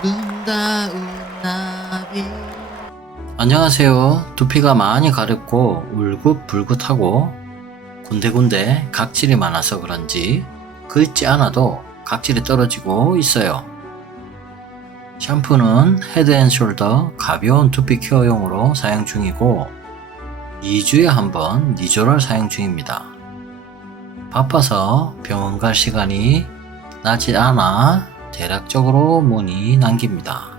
아름다운 나비. 안녕하세요. 두피가 많이 가렵고 울긋불긋하고 군데군데 각질이 많아서 그런지 긁지 않아도 각질이 떨어지고 있어요. 샴푸는 헤드앤숄더 가벼운 두피 케어용으로 사용 중이고 2주에 한 번 니조랄 사용 중입니다. 바빠서 병원 갈 시간이 나지 않아 대략적으로 문의 남깁니다.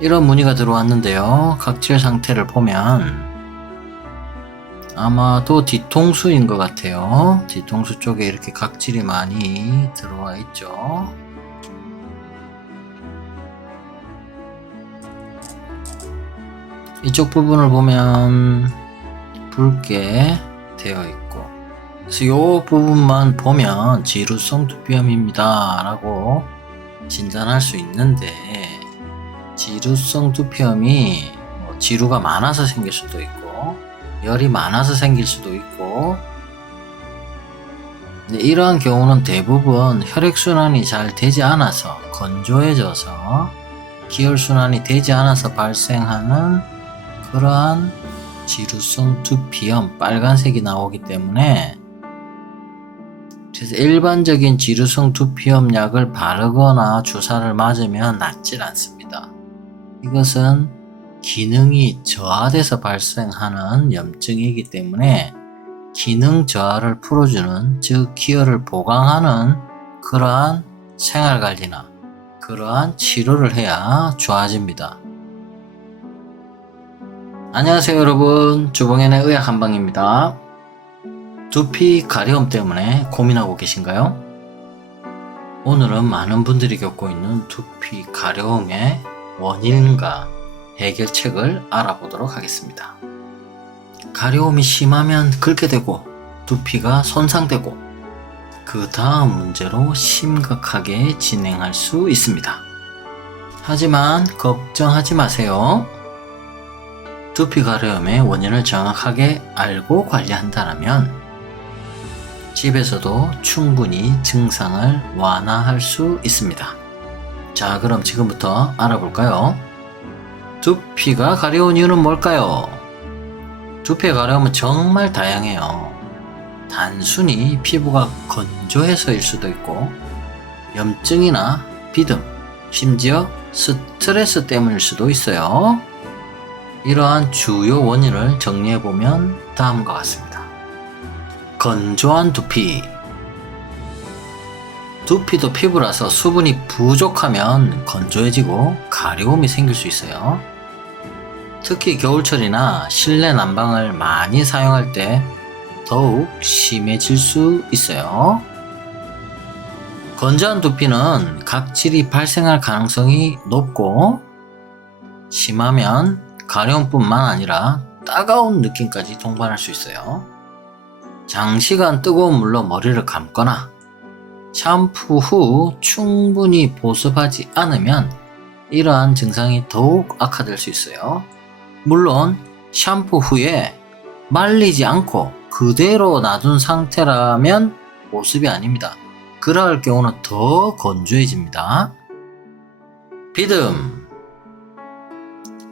이런 문의가 들어왔는데요. 각질 상태를 보면 아마도 뒤통수인 것 같아요. 뒤통수 쪽에 이렇게 각질이 많이 들어와 있죠. 이쪽 부분을 보면 붉게 되어 있고, 그래서 이 부분만 보면 지루성 두피염입니다 라고 진단할 수 있는데, 지루성 두피염이 지루가 많아서 생길 수도 있고 열이 많아서 생길 수도 있고, 근데 이러한 경우는 대부분 혈액순환이 잘 되지 않아서 건조해져서 기혈순환이 되지 않아서 발생하는 그러한 지루성 두피염, 빨간색이 나오기 때문에, 그래서 일반적인 지루성 두피염 약을 바르거나 주사를 맞으면 낫질 않습니다. 이것은 기능이 저하돼서 발생하는 염증이기 때문에 기능 저하를 풀어주는, 즉 기혈을 보강하는 그러한 생활관리나 그러한 치료를 해야 좋아집니다. 안녕하세요 여러분, 주봉현의 의학 한방입니다. 두피 가려움 때문에 고민하고 계신가요? 오늘은 많은 분들이 겪고 있는 두피 가려움의 원인과 해결책을 알아보도록 하겠습니다. 가려움이 심하면 긁게 되고 두피가 손상되고 그 다음 문제로 심각하게 진행할 수 있습니다. 하지만 걱정하지 마세요. 두피 가려움의 원인을 정확하게 알고 관리한다면 집에서도 충분히 증상을 완화할 수 있습니다. 자, 그럼 지금부터 알아볼까요? 두피가 가려운 이유는 뭘까요? 두피의 가려움은 정말 다양해요. 단순히 피부가 건조해서일 수도 있고, 염증이나 비듬, 심지어 스트레스 때문일 수도 있어요. 이러한 주요 원인을 정리해보면 다음과 같습니다. 건조한 두피. 두피도 피부라서 수분이 부족하면 건조해지고 가려움이 생길 수 있어요. 특히 겨울철이나 실내 난방을 많이 사용할 때 더욱 심해질 수 있어요. 건조한 두피는 각질이 발생할 가능성이 높고, 심하면 가려움뿐만 아니라 따가운 느낌까지 동반할 수 있어요. 장시간 뜨거운 물로 머리를 감거나 샴푸 후 충분히 보습하지 않으면 이러한 증상이 더욱 악화될 수 있어요. 물론 샴푸 후에 말리지 않고 그대로 놔둔 상태라면 보습이 아닙니다. 그럴 경우는 더 건조해집니다. 비듬.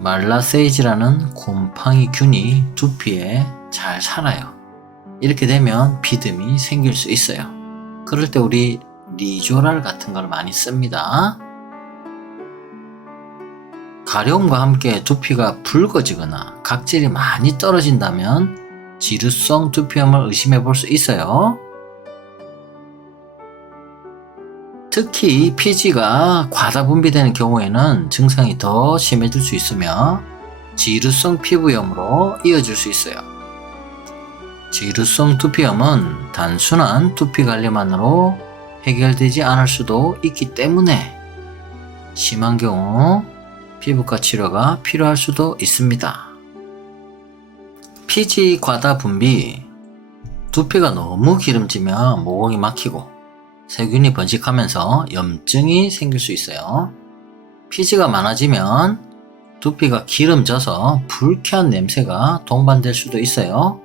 말라세이지라는 곰팡이 균이 두피에 잘 살아요. 이렇게 되면 비듬이 생길 수 있어요. 그럴 때 우리 니조랄 같은 걸 많이 씁니다. 가려움과 함께 두피가 붉어지거나 각질이 많이 떨어진다면 지루성 두피염을 의심해 볼 수 있어요. 특히 피지가 과다 분비되는 경우에는 증상이 더 심해질 수 있으며 지루성 피부염으로 이어질 수 있어요. 지루성 두피염은 단순한 두피 관리만으로 해결되지 않을 수도 있기 때문에 심한 경우 피부과 치료가 필요할 수도 있습니다. 피지 과다 분비. 두피가 너무 기름지면 모공이 막히고 세균이 번식하면서 염증이 생길 수 있어요. 피지가 많아지면 두피가 기름져서 불쾌한 냄새가 동반될 수도 있어요.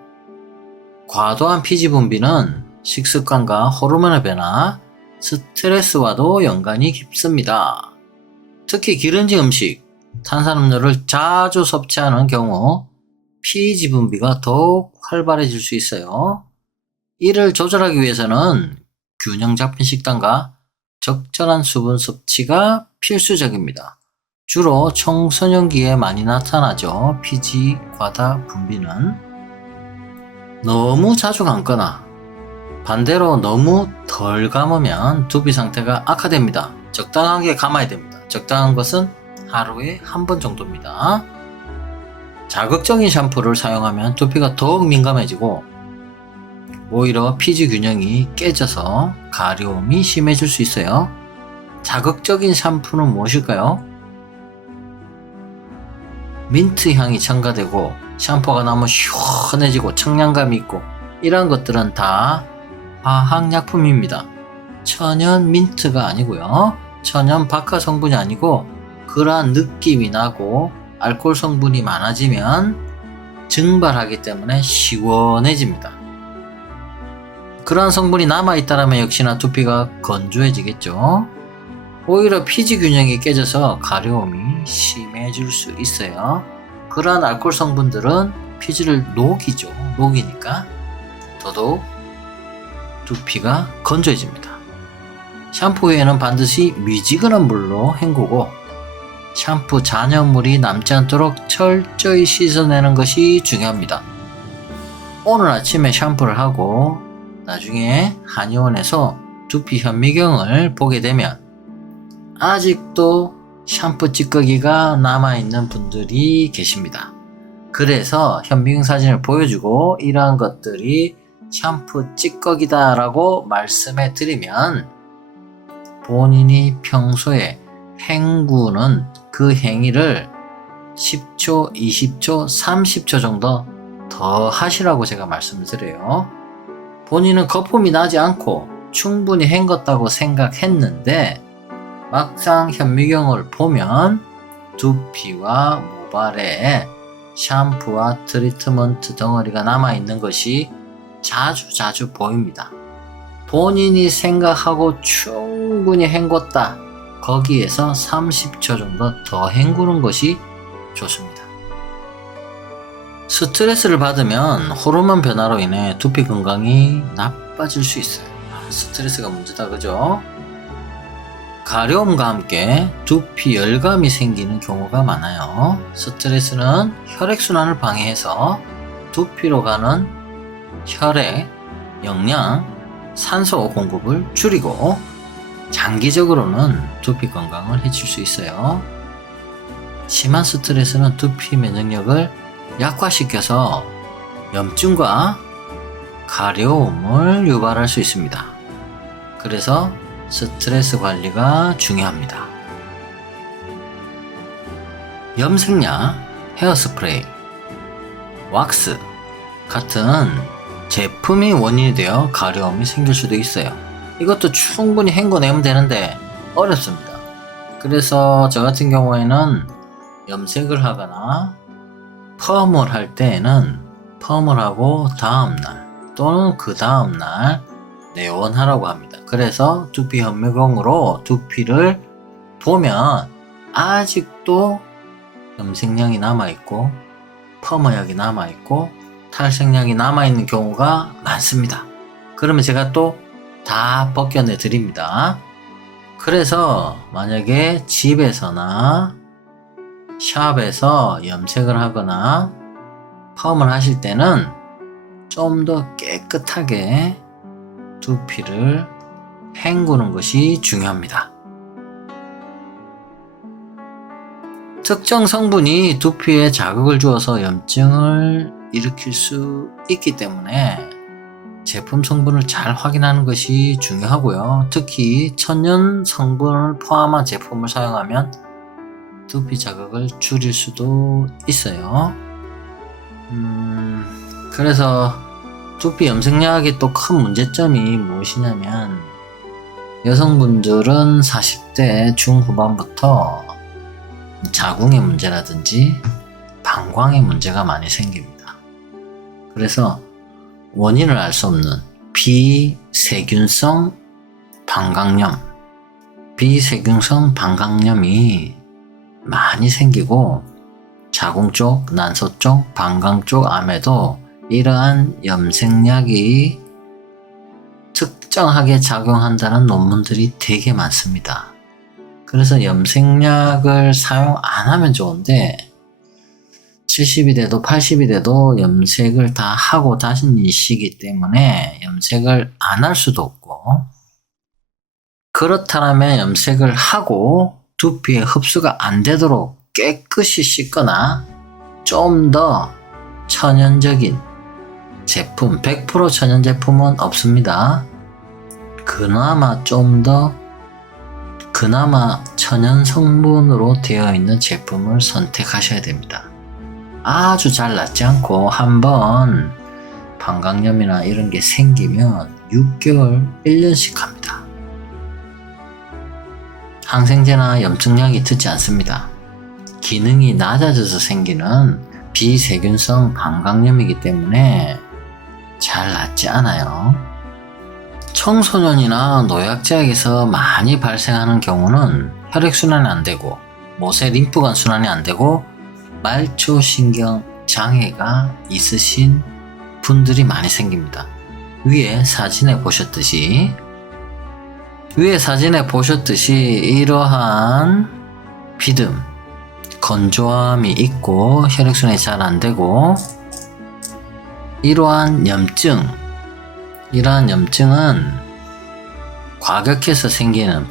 과도한 피지 분비는 식습관과 호르몬의 변화, 스트레스와도 연관이 깊습니다. 특히 기름진 음식, 탄산음료를 자주 섭취하는 경우 피지 분비가 더욱 활발해질 수 있어요. 이를 조절하기 위해서는 균형 잡힌 식단과 적절한 수분 섭취가 필수적입니다. 주로 청소년기에 많이 나타나죠. 피지 과다 분비는. 너무 자주 감거나 반대로 너무 덜 감으면 두피 상태가 악화됩니다. 적당하게 감아야 됩니다. 적당한 것은 하루에 한 번 정도입니다. 자극적인 샴푸를 사용하면 두피가 더욱 민감해지고 오히려 피지 균형이 깨져서 가려움이 심해질 수 있어요. 자극적인 샴푸는 무엇일까요? 민트 향이 첨가되고 샴푸가 너무 시원해지고 청량감이 있고 이런 것들은 다 화학약품입니다. 천연 민트가 아니고요. 천연 박하 성분이 아니고 그러한 느낌이 나고 알코올 성분이 많아지면 증발하기 때문에 시원해집니다. 그러한 성분이 남아있다면 역시나 두피가 건조해지겠죠. 오히려 피지 균형이 깨져서 가려움이 심해질 수 있어요. 그러한 알코올 성분들은 피지를 녹이죠. 녹이니까 더더욱 두피가 건조해집니다. 샴푸 후에는 반드시 미지근한 물로 헹구고 샴푸 잔여물이 남지 않도록 철저히 씻어내는 것이 중요합니다. 오늘 아침에 샴푸를 하고 나중에 한의원에서 두피 현미경을 보게 되면 아직도 샴푸 찌꺼기가 남아있는 분들이 계십니다. 그래서 현미경 사진을 보여주고 이러한 것들이 샴푸 찌꺼기다 라고 말씀해 드리면 본인이 평소에 헹구는 그 행위를 10초, 20초, 30초 정도 더 하시라고 제가 말씀을 드려요. 본인은 거품이 나지 않고 충분히 헹궜다고 생각했는데 막상 현미경을 보면 두피와 모발에 샴푸와 트리트먼트 덩어리가 남아있는 것이 자주 보입니다. 본인이 생각하고 충분히 헹궜다. 거기에서 30초 정도 더 헹구는 것이 좋습니다. 스트레스를 받으면 호르몬 변화로 인해 두피 건강이 나빠질 수 있어요. 스트레스가 문제다, 그죠? 가려움과 함께 두피 열감이 생기는 경우가 많아요. 스트레스는 혈액순환을 방해해서 두피로 가는 혈액, 영양, 산소 공급을 줄이고 장기적으로는 두피 건강을 해칠 수 있어요. 심한 스트레스는 두피 면역력을 약화시켜서 염증과 가려움을 유발할 수 있습니다. 그래서 스트레스 관리가 중요합니다. 염색약, 헤어스프레이, 왁스 같은 제품이 원인이 되어 가려움이 생길 수도 있어요. 이것도 충분히 헹궈내면 되는데 어렵습니다. 그래서 저 같은 경우에는 염색을 하거나 펌을 할 때에는 펌을 하고 다음날 또는 그 다음날 내원하라고 합니다. 그래서 두피 현미경으로 두피를 보면 아직도 염색약이 남아있고 펌의약이 남아있고 탈색약이 남아있는 경우가 많습니다. 그러면 제가 또 다 벗겨내 드립니다. 그래서 만약에 집에서나 샵에서 염색을 하거나 펌을 하실 때는 좀 더 깨끗하게 두피를 헹구는 것이 중요합니다. 특정 성분이 두피에 자극을 주어서 염증을 일으킬 수 있기 때문에 제품 성분을 잘 확인하는 것이 중요하고요. 특히 천연 성분을 포함한 제품을 사용하면 두피 자극을 줄일 수도 있어요. 그래서 두피 염색약의 또 큰 문제점이 무엇이냐면 여성분들은 40대 중후반부터 자궁의 문제라든지 방광의 문제가 많이 생깁니다. 그래서 원인을 알 수 없는 비세균성 방광염, 비세균성 방광염이 많이 생기고 자궁 쪽, 난소 쪽, 방광 쪽 암에도 이러한 염색약이 특정하게 작용한다는 논문들이 되게 많습니다. 그래서 염색약을 사용 안 하면 좋은데 70이 돼도 80이 돼도 염색을 다 하고 다니시기 때문에 염색을 안 할 수도 없고, 그렇다면 염색을 하고 두피에 흡수가 안 되도록 깨끗이 씻거나 좀 더 천연적인 제품, 100% 천연 제품은 없습니다. 그나마 천연 성분으로 되어 있는 제품을 선택하셔야 됩니다. 아주 잘 낫지 않고 한번 방광염이나 이런 게 생기면 6개월, 1년씩 합니다. 항생제나 염증약이 듣지 않습니다. 기능이 낮아져서 생기는 비세균성 방광염이기 때문에 잘 낫지 않아요. 청소년이나 노약자에게서 많이 발생하는 경우는 혈액순환이 안 되고 모세 림프관 순환이 안 되고 말초신경 장애가 있으신 분들이 많이 생깁니다. 위에 사진에 보셨듯이 이러한 비듬, 건조함이 있고 혈액순환이 잘 안 되고 이러한 염증은 과격해서 생기는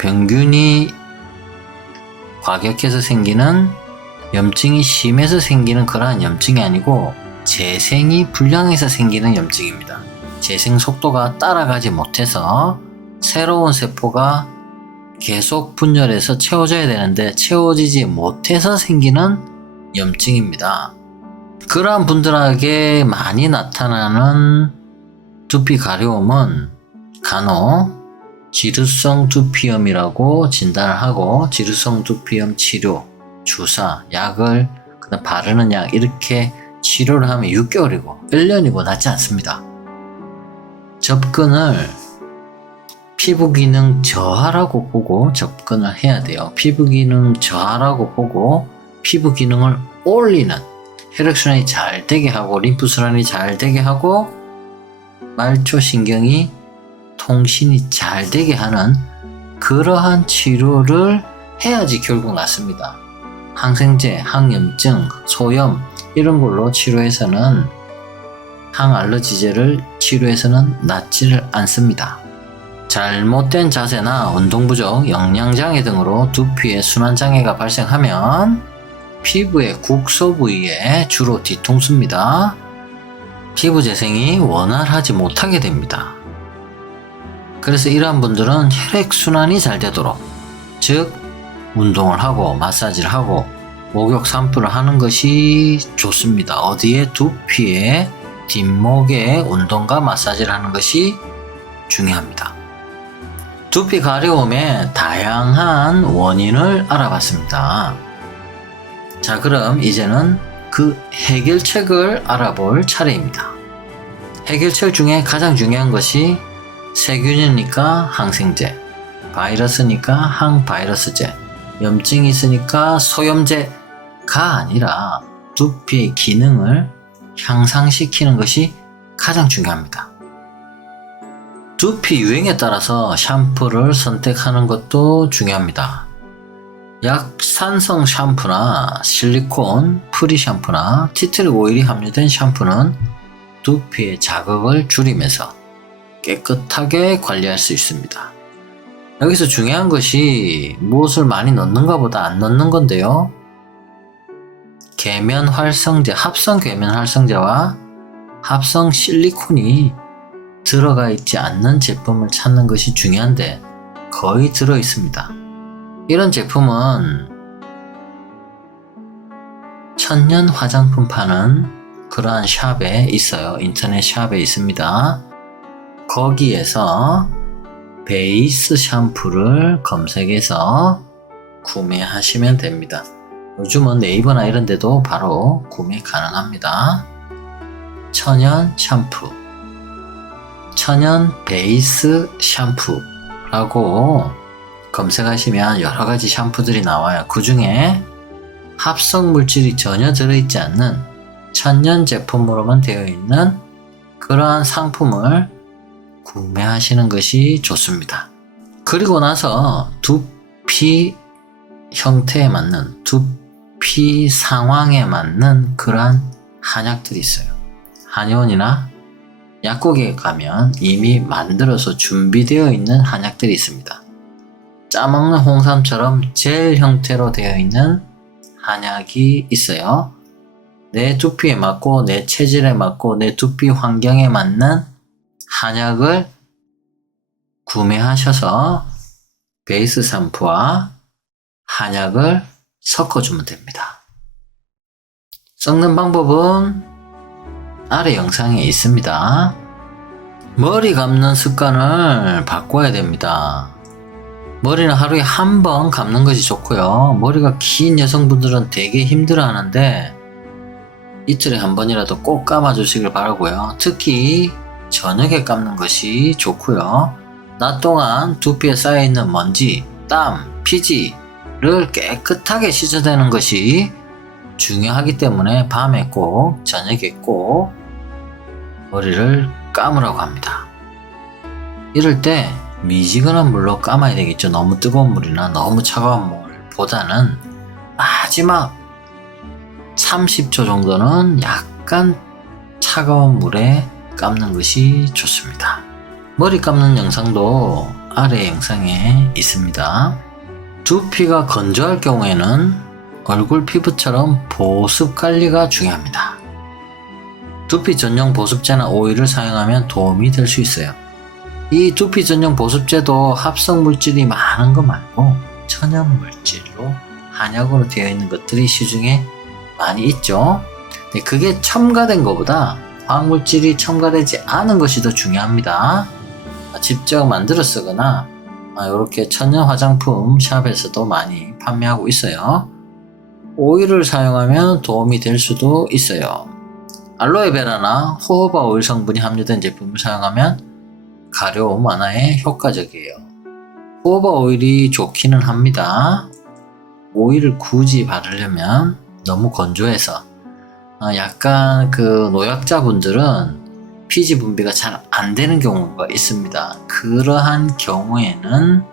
염증이 심해서 생기는 그러한 염증이 아니고 재생이 불량해서 생기는 염증입니다. 재생 속도가 따라가지 못해서 새로운 세포가 계속 분열해서 채워져야 되는데 채워지지 못해서 생기는 염증입니다. 그러한 분들에게 많이 나타나는 두피 가려움은 간혹 지루성 두피염이라고 진단을 하고 지루성 두피염 치료, 주사, 약을 그다음 바르는 약 이렇게 치료를 하면 6개월이고 1년이고 낫지 않습니다. 접근을 피부 기능 저하라고 보고 접근을 해야 돼요. 피부 기능 저하라고 보고 피부 기능을 올리는, 혈액순환이 잘 되게 하고 림프순환이 잘 되게 하고 말초신경이 통신이 잘 되게 하는 그러한 치료를 해야지 결국 낫습니다. 항생제, 항염증, 소염 이런 걸로 치료해서는, 항알러지제를 치료해서는 낫지를 않습니다. 잘못된 자세나 운동 부족, 영양장애 등으로 두피에 순환장애가 발생하면 피부의 국소 부위에 주로 뒤통수입니다. 피부 재생이 원활하지 못하게 됩니다. 그래서 이러한 분들은 혈액순환이 잘 되도록, 즉 운동을 하고 마사지를 하고 목욕 샴푸를 하는 것이 좋습니다. 어디에? 두피에 뒷목에 운동과 마사지를 하는 것이 중요합니다. 두피 가려움의 다양한 원인을 알아봤습니다. 자, 그럼 이제는 그 해결책을 알아볼 차례입니다. 해결책 중에 가장 중요한 것이 세균이니까 항생제, 바이러스니까 항바이러스제, 염증이 있으니까 소염제가 아니라 두피의 기능을 향상시키는 것이 가장 중요합니다. 두피 유행에 따라서 샴푸를 선택하는 것도 중요합니다. 약산성 샴푸나 실리콘, 프리 샴푸나 티트릭 오일이 함유된 샴푸는 두피의 자극을 줄이면서 깨끗하게 관리할 수 있습니다. 여기서 중요한 것이 무엇을 많이 넣는가 보다 안 넣는 건데요. 계면 활성제, 합성 계면 활성제와 합성 실리콘이 들어가 있지 않는 제품을 찾는 것이 중요한데 거의 들어 있습니다. 이런 제품은 천연 화장품 파는 그러한 샵에 있어요. 인터넷 샵에 있습니다. 거기에서 베이스 샴푸를 검색해서 구매하시면 됩니다. 요즘은 네이버나 이런 데도 바로 구매 가능합니다. 천연 샴푸, 천연 베이스 샴푸라고 하고 검색하시면 여러 가지 샴푸들이 나와요. 그 중에 합성 물질이 전혀 들어있지 않는 천연 제품으로만 되어 있는 그러한 상품을 구매하시는 것이 좋습니다. 그리고 나서 두피 형태에 맞는, 두피 상황에 맞는 그러한 한약들이 있어요. 한의원이나 약국에 가면 이미 만들어서 준비되어 있는 한약들이 있습니다. 짜먹는 홍삼처럼 젤 형태로 되어 있는 한약이 있어요. 내 두피에 맞고 내 체질에 맞고 내 두피 환경에 맞는 한약을 구매하셔서 베이스 샴푸와 한약을 섞어주면 됩니다. 섞는 방법은 아래 영상에 있습니다. 머리 감는 습관을 바꿔야 됩니다. 머리는 하루에 한 번 감는 것이 좋고요. 머리가 긴 여성분들은 되게 힘들어 하는데 이틀에 한 번이라도 꼭 감아주시길 바라고요. 특히 저녁에 감는 것이 좋고요. 낮 동안 두피에 쌓여있는 먼지, 땀, 피지를 깨끗하게 씻어내는 것이 중요하기 때문에 밤에 꼭, 저녁에 꼭 머리를 감으라고 합니다. 이럴 때 미지근한 물로 감아야 되겠죠. 너무 뜨거운 물이나 너무 차가운 물보다는 마지막 30초 정도는 약간 차가운 물에 감는 것이 좋습니다. 머리 감는 영상도 아래 영상에 있습니다. 두피가 건조할 경우에는 얼굴 피부처럼 보습 관리가 중요합니다. 두피 전용 보습제나 오일을 사용하면 도움이 될 수 있어요. 이 두피 전용 보습제도 합성 물질이 많은 거 말고 천연 물질로 한약으로 되어 있는 것들이 시중에 많이 있죠. 근데 그게 첨가된 것보다 화학물질이 첨가되지 않은 것이 더 중요합니다. 직접 만들어 쓰거나 이렇게 천연 화장품 샵에서도 많이 판매하고 있어요. 오일을 사용하면 도움이 될 수도 있어요. 알로에베라나 호호바 오일 성분이 함유된 제품을 사용하면 가려움 완화에 효과적이에요. 호호바 오일이 좋기는 합니다. 오일을 굳이 바르려면 너무 건조해서 약간 그 노약자분들은 피지 분비가 잘 안 되는 경우가 있습니다. 그러한 경우에는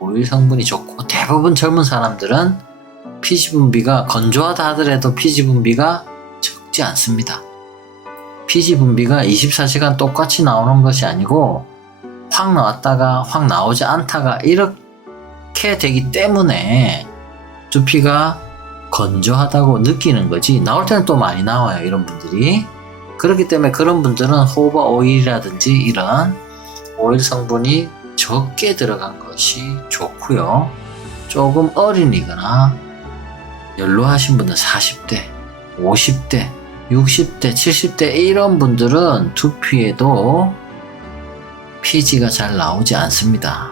오일 성분이 좋고 대부분 젊은 사람들은 피지 분비가 건조하다 하더라도 피지 분비가 적지 않습니다. 피지 분비가 24시간 똑같이 나오는 것이 아니고 확 나왔다가 확 나오지 않다가 이렇게 되기 때문에 두피가 건조하다고 느끼는 거지 나올 때는 또 많이 나와요. 이런 분들이. 그렇기 때문에 그런 분들은 호호바 오일이라든지 이런 오일 성분이 적게 들어간 것이 좋고요. 조금 어린이거나 연로하신 분들 40대, 50대, 60대, 70대 이런 분들은 두피에도 피지가 잘 나오지 않습니다.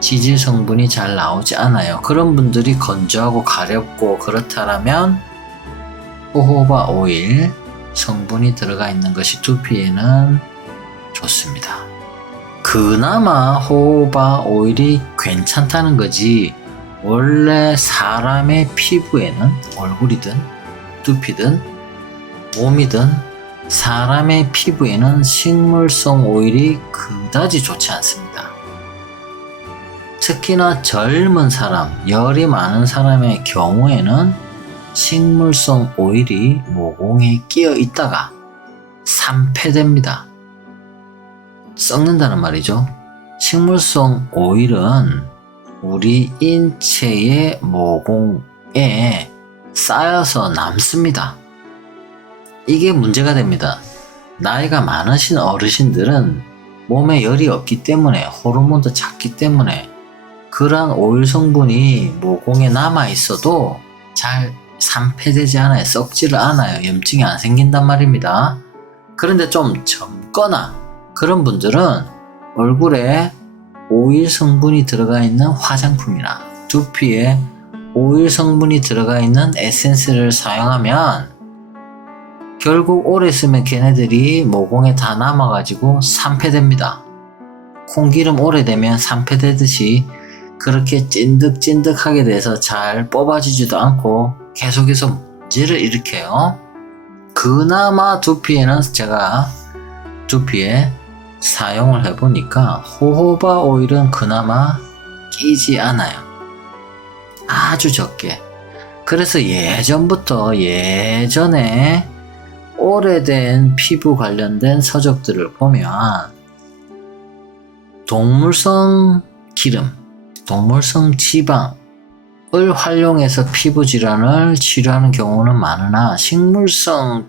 지질 성분이 잘 나오지 않아요. 그런 분들이 건조하고 가렵고 그렇다면 호호바 오일 성분이 들어가 있는 것이 두피에는 좋습니다. 그나마 호호바 오일이 괜찮다는 거지 원래 사람의 피부에는 얼굴이든 두피든 몸이든 사람의 피부에는 식물성 오일이 그다지 좋지 않습니다. 특히나 젊은 사람, 열이 많은 사람의 경우에는 식물성 오일이 모공에 끼어 있다가 산패됩니다. 썩는다는 말이죠. 식물성 오일은 우리 인체의 모공에 쌓여서 남습니다. 이게 문제가 됩니다. 나이가 많으신 어르신들은 몸에 열이 없기 때문에 호르몬도 작기 때문에 그러한 오일 성분이 모공에 남아 있어도 잘 산패되지 않아요. 썩지를 않아요. 염증이 안 생긴단 말입니다. 그런데 좀 젊거나 그런 분들은 얼굴에 오일 성분이 들어가 있는 화장품이나 두피에 오일 성분이 들어가 있는 에센스를 사용하면 결국 오래 쓰면 걔네들이 모공에 다 남아가지고 산패됩니다. 콩기름 오래되면 산패되듯이 그렇게 찐득찐득하게 돼서 잘 뽑아지지도 않고 계속해서 문제를 일으켜요. 그나마 두피에는 제가 두피에 사용을 해보니까 호호바 오일은 그나마 끼지 않아요. 아주 적게. 그래서 예전에 오래된 피부 관련된 서적들을 보면 동물성 기름, 동물성 지방을 활용해서 피부 질환을 치료하는 경우는 많으나 식물성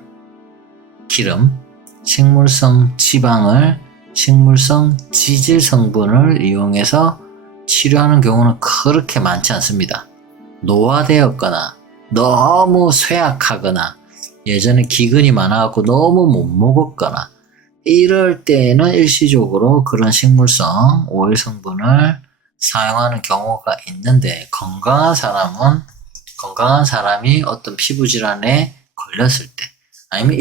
기름, 식물성 지방을 식물성 지질 성분을 이용해서 치료하는 경우는 그렇게 많지 않습니다. 노화되었거나 너무 쇠약하거나 예전에 기근이 많아갖고 너무 못 먹었거나 이럴 때에는 일시적으로 그런 식물성 오일 성분을 사용하는 경우가 있는데 건강한 사람이 어떤 피부 질환에 걸렸을 때 아니면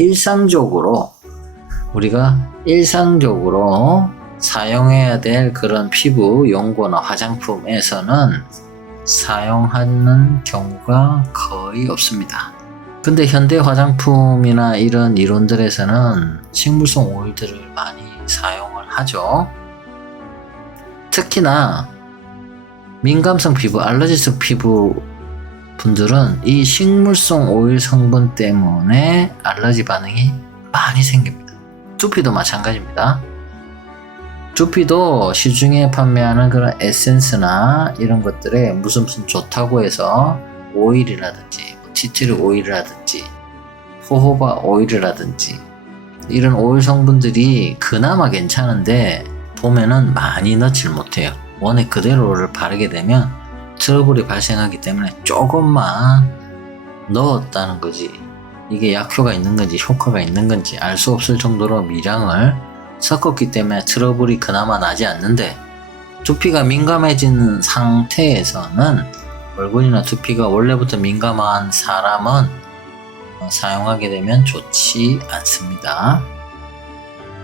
우리가 일상적으로 사용해야 될 그런 피부 용고나 화장품에서는 사용하는 경우가 거의 없습니다. 근데 현대 화장품이나 이런 이론들에서는 식물성 오일들을 많이 사용을 하죠. 특히나 민감성 피부, 알러지성 피부 분들은 이 식물성 오일 성분 때문에 알러지 반응이 많이 생깁니다. 두피도 마찬가지입니다. 두피도 시중에 판매하는 그런 에센스나 이런 것들에 무슨 좋다고 해서 오일이라든지 티트리 오일이라든지 호호바 오일이라든지 이런 오일 성분들이 그나마 괜찮은데 보면은 많이 넣질 못해요. 원액 그대로를 바르게 되면 트러블이 발생하기 때문에 조금만 넣었다는 거지 이게 약효가 있는 건지 효과가 있는 건지 알 수 없을 정도로 미량을 섞었기 때문에 트러블이 그나마 나지 않는데 두피가 민감해진 상태에서는 얼굴이나 두피가 원래부터 민감한 사람은 사용하게 되면 좋지 않습니다.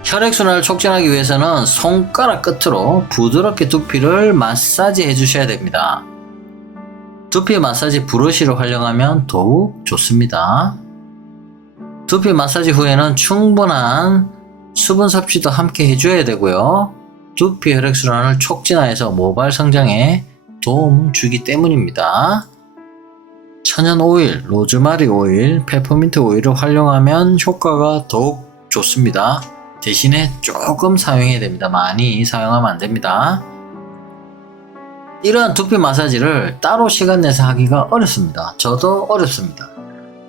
혈액순환을 촉진하기 위해서는 손가락 끝으로 부드럽게 두피를 마사지 해주셔야 됩니다. 두피 마사지 브러쉬를 활용하면 더욱 좋습니다. 두피 마사지 후에는 충분한 수분 섭취도 함께 해줘야 되고요. 두피 혈액순환을 촉진하여서 모발 성장에 도움을 주기 때문입니다. 천연 오일, 로즈마리 오일, 페퍼민트 오일을 활용하면 효과가 더욱 좋습니다. 대신에 조금 사용해야 됩니다. 많이 사용하면 안 됩니다. 이러한 두피 마사지를 따로 시간 내서 하기가 어렵습니다. 저도 어렵습니다.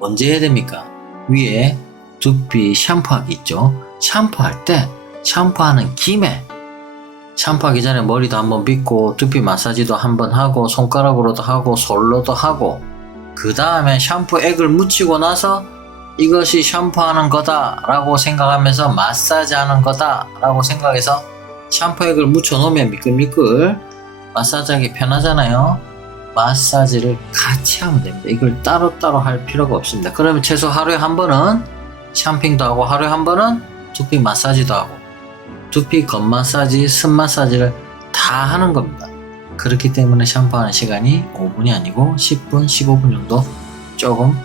언제 해야 됩니까? 위에 두피 샴푸하기 있죠. 샴푸할 때 샴푸하는 김에 샴푸하기 전에 머리도 한번 빗고 두피 마사지도 한번 하고 손가락으로도 하고 솔로도 하고 그 다음에 샴푸액을 묻히고 나서 이것이 샴푸하는 거다 라고 생각하면서 마사지하는 거다 라고 생각해서 샴푸액을 묻혀 놓으면 미끌미끌 마사지하기 편하잖아요. 마사지를 같이 하면 됩니다. 이걸 따로따로 할 필요가 없습니다. 그러면 최소 하루에 한 번은 샴핑도 하고 하루에 한 번은 두피 마사지도 하고 두피 겉마사지, 승마사지를 다 하는 겁니다. 그렇기 때문에 샴푸하는 시간이 5분이 아니고 10분, 15분 정도 조금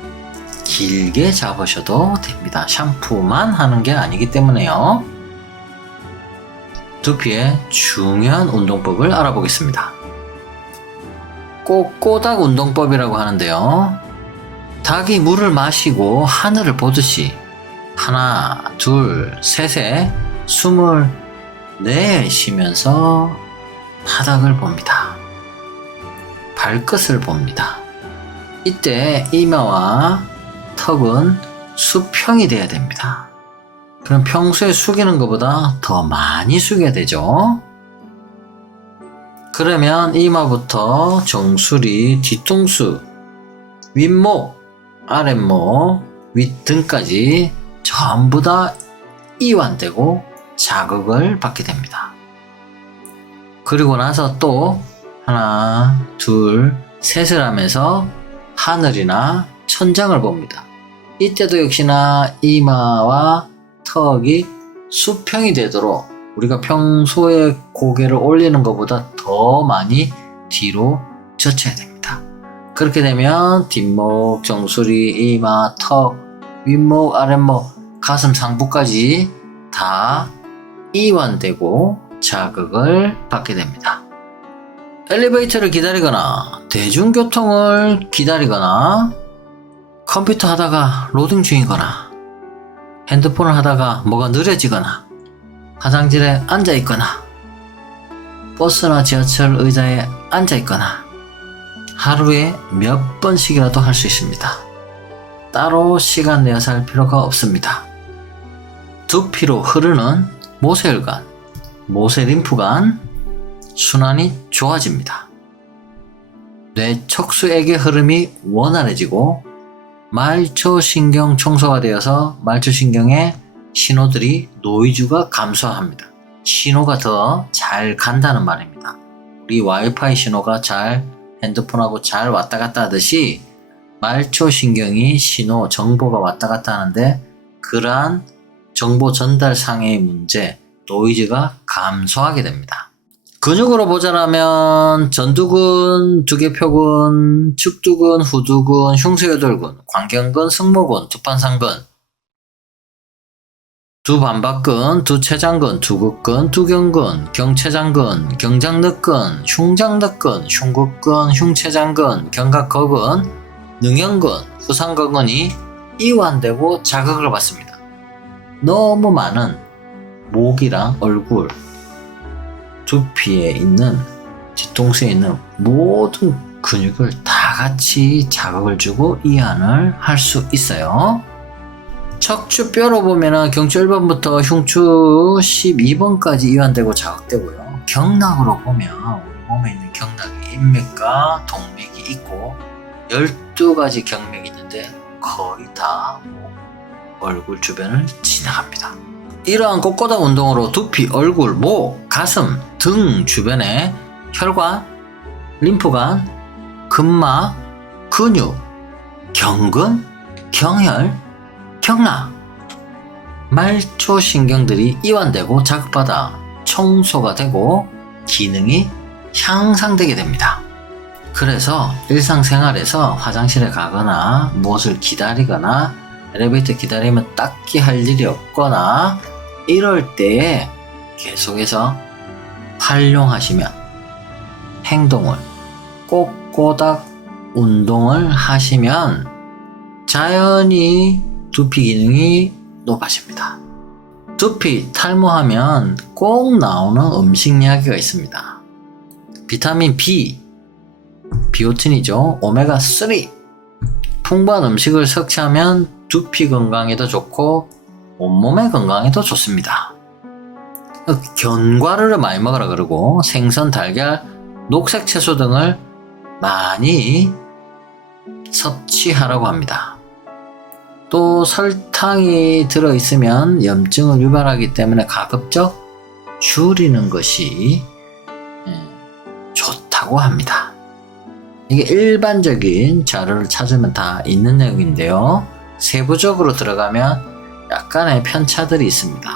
길게 잡으셔도 됩니다. 샴푸만 하는 게 아니기 때문에요. 두피의 중요한 운동법을 알아보겠습니다. 꼬꼬닥 운동법이라고 하는데요. 닭이 물을 마시고 하늘을 보듯이 하나, 둘, 셋에 숨을 내쉬면서 바닥을 봅니다. 발끝을 봅니다. 이때 이마와 턱은 수평이 돼야 됩니다. 그럼 평소에 숙이는 것보다 더 많이 숙여야 되죠. 그러면 이마부터 정수리, 뒤통수, 윗목, 아랫목, 윗등까지 전부 다 이완되고 자극을 받게 됩니다. 그리고 나서 또 하나, 둘, 셋을 하면서 하늘이나 천장을 봅니다. 이때도 역시나 이마와 턱이 수평이 되도록 우리가 평소에 고개를 올리는 것보다 더 많이 뒤로 젖혀야 됩니다. 그렇게 되면 뒷목, 정수리, 이마, 턱, 윗목, 아랫목, 가슴 상부까지 다 이완되고 자극을 받게 됩니다. 엘리베이터를 기다리거나 대중교통을 기다리거나 컴퓨터 하다가 로딩 중이거나 핸드폰을 하다가 뭐가 느려지거나 화장실에 앉아 있거나 버스나 지하철 의자에 앉아 있거나 하루에 몇 번씩이라도 할 수 있습니다. 따로 시간 내어서 할 필요가 없습니다. 두피로 흐르는 모세혈관, 모세림프관 순환이 좋아집니다. 뇌 척수액의 흐름이 원활해지고 말초신경 청소가 되어서 말초신경의 신호들이 노이즈가 감소합니다. 신호가 더 잘 간다는 말입니다. 우리 와이파이 신호가 잘 핸드폰하고 잘 왔다 갔다 하듯이 말초신경이 신호, 정보가 왔다 갔다 하는데 그러한 정보 전달상의 문제, 노이즈가 감소하게 됩니다. 근육으로 보자라면 전두근, 두개표근, 측두근, 후두근, 흉쇄요돌근, 광견근, 승모근, 두판상근, 두반박근, 두췌장근, 두극근, 두경근, 경췌장근, 경장늑근, 흉장늑근, 흉극근, 흉췌장근, 견갑거근, 능형근, 후상거근이 이완되고 자극을 받습니다. 너무 많은 목이랑 얼굴, 두피에 있는 뒤통수에 있는 모든 근육을 다 같이 자극을 주고 이완을 할 수 있어요. 척추뼈로 보면은 경추 1번부터 흉추 12번까지 이완되고 자극되고요. 경락으로 보면 우리 몸에 있는 경락이 인맥과 동맥이 있고 12가지 경맥이 있는데 거의 다 얼굴 주변을 지나갑니다. 이러한 꼿꼿한 운동으로 두피, 얼굴, 목, 가슴, 등 주변에 혈관, 림프관, 근막, 근육, 경근, 경혈, 경락, 말초신경들이 이완되고 자극받아 청소가 되고 기능이 향상되게 됩니다. 그래서 일상생활에서 화장실에 가거나 무엇을 기다리거나 엘리베이터 기다리면 딱히 할 일이 없거나 이럴 때에 계속해서 활용하시면 행동을 꼬꼬닥 운동을 하시면 자연히 두피 기능이 높아집니다. 두피 탈모하면 꼭 나오는 음식 이야기가 있습니다. 비타민 B, 비오틴이죠. 오메가3 풍부한 음식을 섭취하면 두피 건강에도 좋고 온몸의 건강에도 좋습니다. 견과류를 많이 먹으라 그러고 생선, 달걀, 녹색 채소 등을 많이 섭취하라고 합니다. 또 설탕이 들어있으면 염증을 유발하기 때문에 가급적 줄이는 것이 좋다고 합니다. 이게 일반적인 자료를 찾으면 다 있는 내용인데요. 세부적으로 들어가면 약간의 편차들이 있습니다.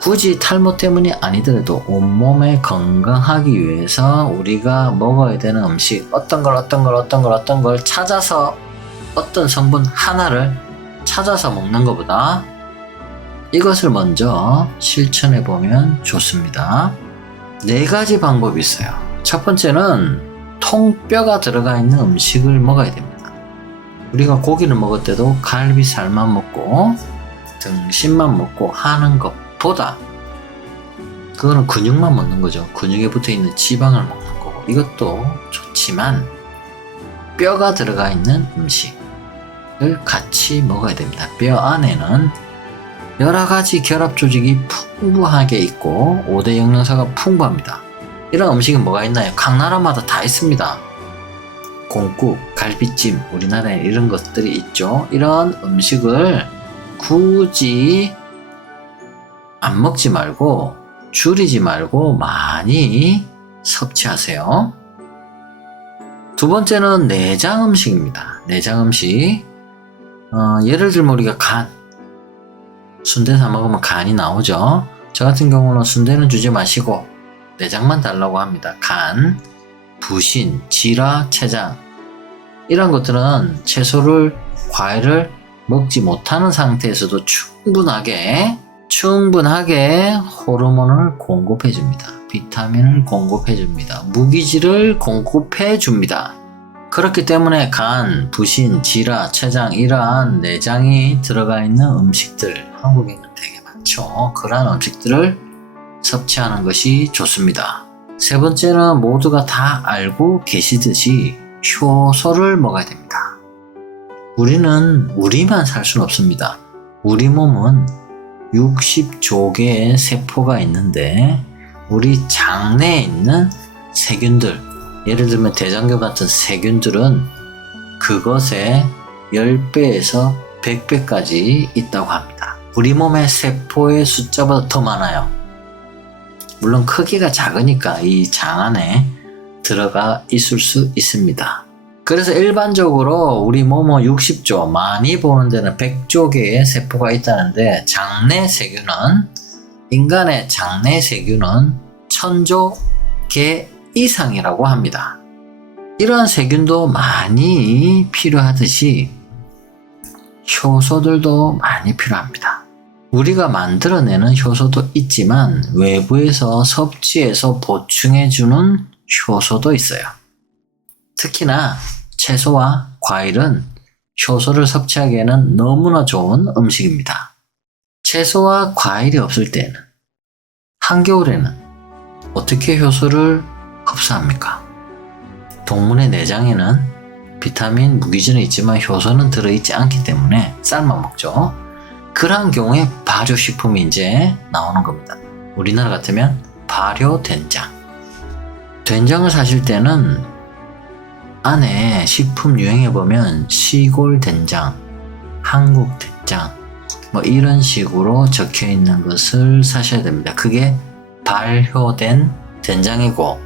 굳이 탈모 때문이 아니더라도 온몸에 건강하기 위해서 우리가 먹어야 되는 음식 어떤 걸 찾아서 어떤 성분 하나를 찾아서 먹는 것보다 이것을 먼저 실천해 보면 좋습니다. 4가지 방법이 있어요. 첫 번째는 통뼈가 들어가 있는 음식을 먹어야 됩니다. 우리가 고기를 먹을 때도 갈비살만 먹고 등심만 먹고 하는 것보다 그거는 근육만 먹는 거죠. 근육에 붙어 있는 지방을 먹는 거고 이것도 좋지만 뼈가 들어가 있는 음식을 같이 먹어야 됩니다. 뼈 안에는 여러 가지 결합 조직이 풍부하게 있고 5대 영양소가 풍부합니다. 이런 음식은 뭐가 있나요? 각 나라마다 다 있습니다. 콩국, 갈비찜, 우리나라에 이런 것들이 있죠. 이런 음식을 굳이 안 먹지 말고 줄이지 말고 많이 섭취하세요. 두 번째는 내장 음식입니다. 내장 음식. 예를 들면 우리가 간, 순대 사 먹으면 간이 나오죠. 저 같은 경우는 순대는 주지 마시고 내장만 달라고 합니다. 간, 부신, 지라, 채장 이런 것들은 채소를 과일을 먹지 못하는 상태에서도 충분하게 호르몬을 공급해 줍니다. 비타민을 공급해 줍니다. 무기질을 공급해 줍니다. 그렇기 때문에 간, 부신, 지라, 췌장 이러한 내장이 들어가 있는 음식들 한국에는 되게 많죠. 그러한 음식들을 섭취하는 것이 좋습니다. 세 번째는 모두가 다 알고 계시듯이 효소를 먹어야 됩니다. 우리는 우리만 살 수는 없습니다. 우리 몸은 60조 개의 세포가 있는데 우리 장내에 있는 세균들, 예를 들면 대장균 같은 세균들은 그것의 10배에서 100배까지 있다고 합니다. 우리 몸의 세포의 숫자보다 더 많아요. 물론 크기가 작으니까 이 장 안에 들어가 있을 수 있습니다. 그래서 일반적으로 우리 몸은 60조, 많이 보는 데는 100조 개의 세포가 있다는데 인간의 장내 세균은 1000조 개 이상이라고 합니다. 이러한 세균도 많이 필요하듯이 효소들도 많이 필요합니다. 우리가 만들어내는 효소도 있지만 외부에서 섭취해서 보충해주는 효소도 있어요. 특히나 채소와 과일은 효소를 섭취하기에는 너무나 좋은 음식입니다. 채소와 과일이 없을 때는 한겨울에는 어떻게 효소를 흡수합니까? 동물의 내장에는 비타민, 무기질은 있지만 효소는 들어있지 않기 때문에 삶아 먹죠. 그러한 경우에 발효식품이 이제 나오는 겁니다. 우리나라 같으면 발효된장. 된장을 사실 때는 안에 식품 유행에 보면 시골 된장, 한국 된장 뭐 이런 식으로 적혀 있는 것을 사셔야 됩니다. 그게 발효된 된장이고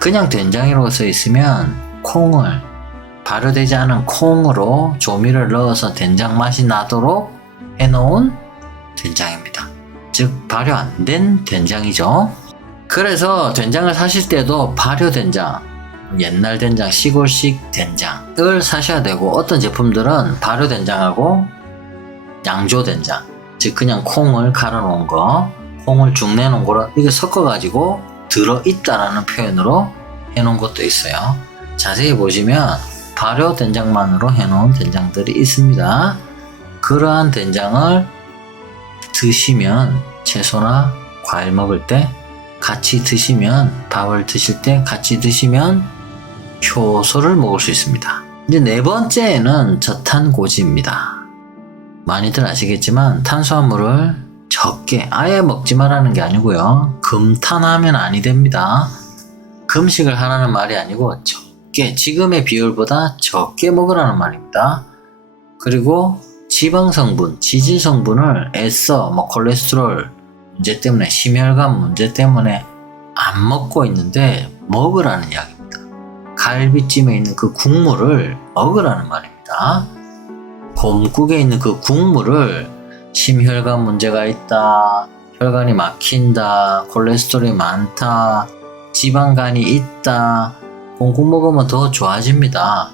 그냥 된장이라고 써 있으면 콩을 발효되지 않은 콩으로 조미를 넣어서 된장 맛이 나도록 해놓은 된장입니다. 즉 발효 안 된 된장이죠. 그래서 된장을 사실 때도 발효 된장, 옛날 된장, 시골식 된장을 사셔야 되고 어떤 제품들은 발효 된장하고 양조 된장, 즉 그냥 콩을 갈아 놓은 거, 콩을 죽 내놓은 거를 이게 섞어가지고 들어있다라는 표현으로 해놓은 것도 있어요. 자세히 보시면 발효 된장만으로 해놓은 된장들이 있습니다. 그러한 된장을 드시면 채소나 과일 먹을 때 같이 드시면 밥을 드실 때 같이 드시면 효소를 먹을 수 있습니다. 이제 네 번째는 저탄고지입니다. 많이들 아시겠지만 탄수화물을 적게 아예 먹지 말라는 게 아니고요. 금탄하면 아니 됩니다. 금식을 하라는 말이 아니고 적게, 지금의 비율보다 적게 먹으라는 말입니다. 그리고 지방 성분, 지질 성분을 애써 콜레스테롤 문제 때문에, 심혈관 문제 때문에 안 먹고 있는데 먹으라는 이야기입니다. 갈비찜에 있는 그 국물을 먹으라는 말입니다. 곰국에 있는 그 국물을 심혈관 문제가 있다, 혈관이 막힌다, 콜레스테롤이 많다, 지방간이 있다, 곰국 먹으면 더 좋아집니다.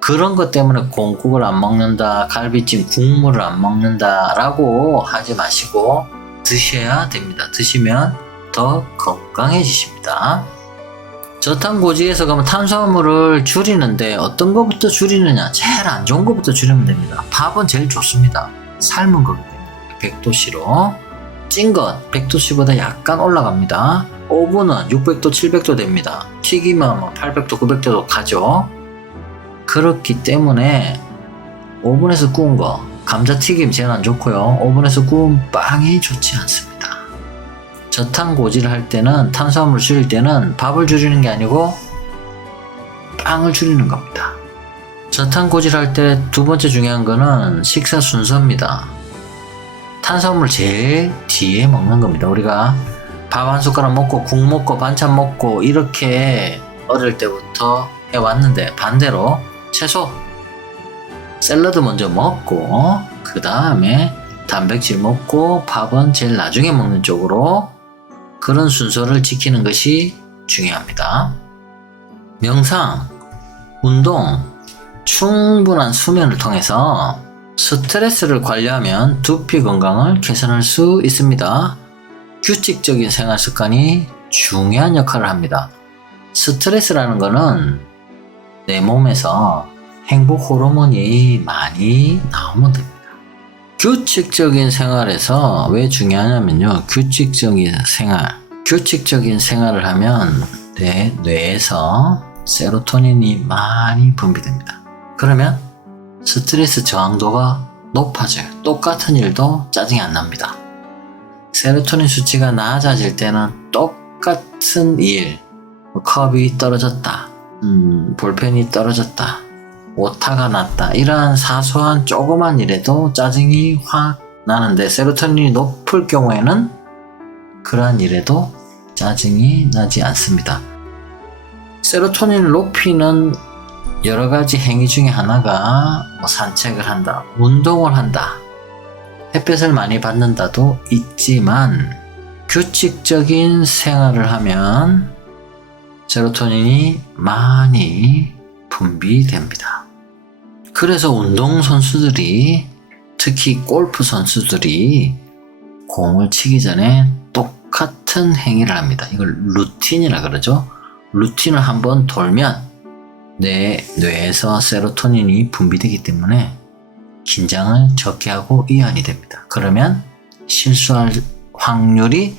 그런 것 때문에 곰국을 안 먹는다, 갈비찜 국물을 안 먹는다 라고 하지 마시고 드셔야 됩니다. 드시면 더 건강해지십니다. 저탄고지에서 그러면 탄수화물을 줄이는데 어떤 것부터 줄이느냐? 제일 안 좋은 것부터 줄이면 됩니다. 밥은 제일 좋습니다. 삶은 거기 때문에 100도씨로, 찐 것 100도씨보다 약간 올라갑니다. 오븐은 600도, 700도 됩니다. 튀기면 800도, 900도도 가죠. 그렇기 때문에 오븐에서 구운 거, 감자튀김 제일 안 좋고요. 오븐에서 구운 빵이 좋지 않습니다. 저탄고지를 할 때는, 탄수화물을 줄일 때는 밥을 줄이는 게 아니고 빵을 줄이는 겁니다. 저탄고지를 할 때 두 번째 중요한 거는 식사 순서입니다. 탄수화물 제일 뒤에 먹는 겁니다. 우리가 밥 한 숟가락 먹고 국 먹고 반찬 먹고 이렇게 어릴 때부터 해왔는데 반대로 채소, 샐러드 먼저 먹고 그 다음에 단백질 먹고 밥은 제일 나중에 먹는 쪽으로 그런 순서를 지키는 것이 중요합니다. 명상, 운동, 충분한 수면을 통해서 스트레스를 관리하면 두피 건강을 개선할 수 있습니다. 규칙적인 생활 습관이 중요한 역할을 합니다. 스트레스라는 거는 내 몸에서 행복 호르몬이 많이 나오면 됩니다. 규칙적인 생활에서 왜 중요하냐면요. 규칙적인 생활을 하면 내 뇌에서 세로토닌이 많이 분비됩니다. 그러면 스트레스 저항도가 높아져요. 똑같은 일도 짜증이 안 납니다. 세로토닌 수치가 낮아질 때는 똑같은 일, 컵이 떨어졌다, 볼펜이 떨어졌다, 오타가 났다, 이러한 사소한 조그만 일에도 짜증이 확 나는데 세로토닌이 높을 경우에는 그러한 일에도 짜증이 나지 않습니다. 세로토닌을 높이는 여러 가지 행위 중에 하나가 산책을 한다, 운동을 한다, 햇볕을 많이 받는다도 있지만 규칙적인 생활을 하면 세로토닌이 많이 분비됩니다. 그래서 운동선수들이, 특히 골프 선수들이 공을 치기 전에 똑같은 행위를 합니다. 이걸 루틴이라 그러죠. 루틴을 한번 돌면 내 뇌에서 세로토닌이 분비되기 때문에 긴장을 적게 하고 이완이 됩니다. 그러면 실수할 확률이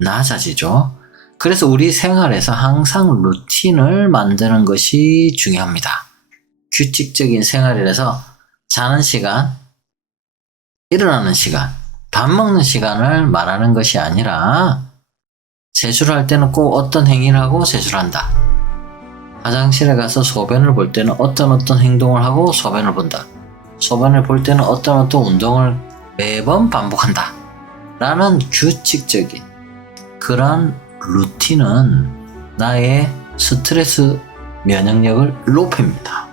낮아지죠. 그래서 우리 생활에서 항상 루틴을 만드는 것이 중요합니다. 규칙적인 생활이라서 자는 시간, 일어나는 시간, 밥 먹는 시간을 말하는 것이 아니라 세수를 할 때는 꼭 어떤 행위를 하고 세수를 한다. 화장실에 가서 소변을 볼 때는 어떤 행동을 하고 소변을 본다. 소변을 볼 때는 어떤 운동을 매번 반복한다. 라는 규칙적인 그런 루틴은 나의 스트레스 면역력을 높입니다.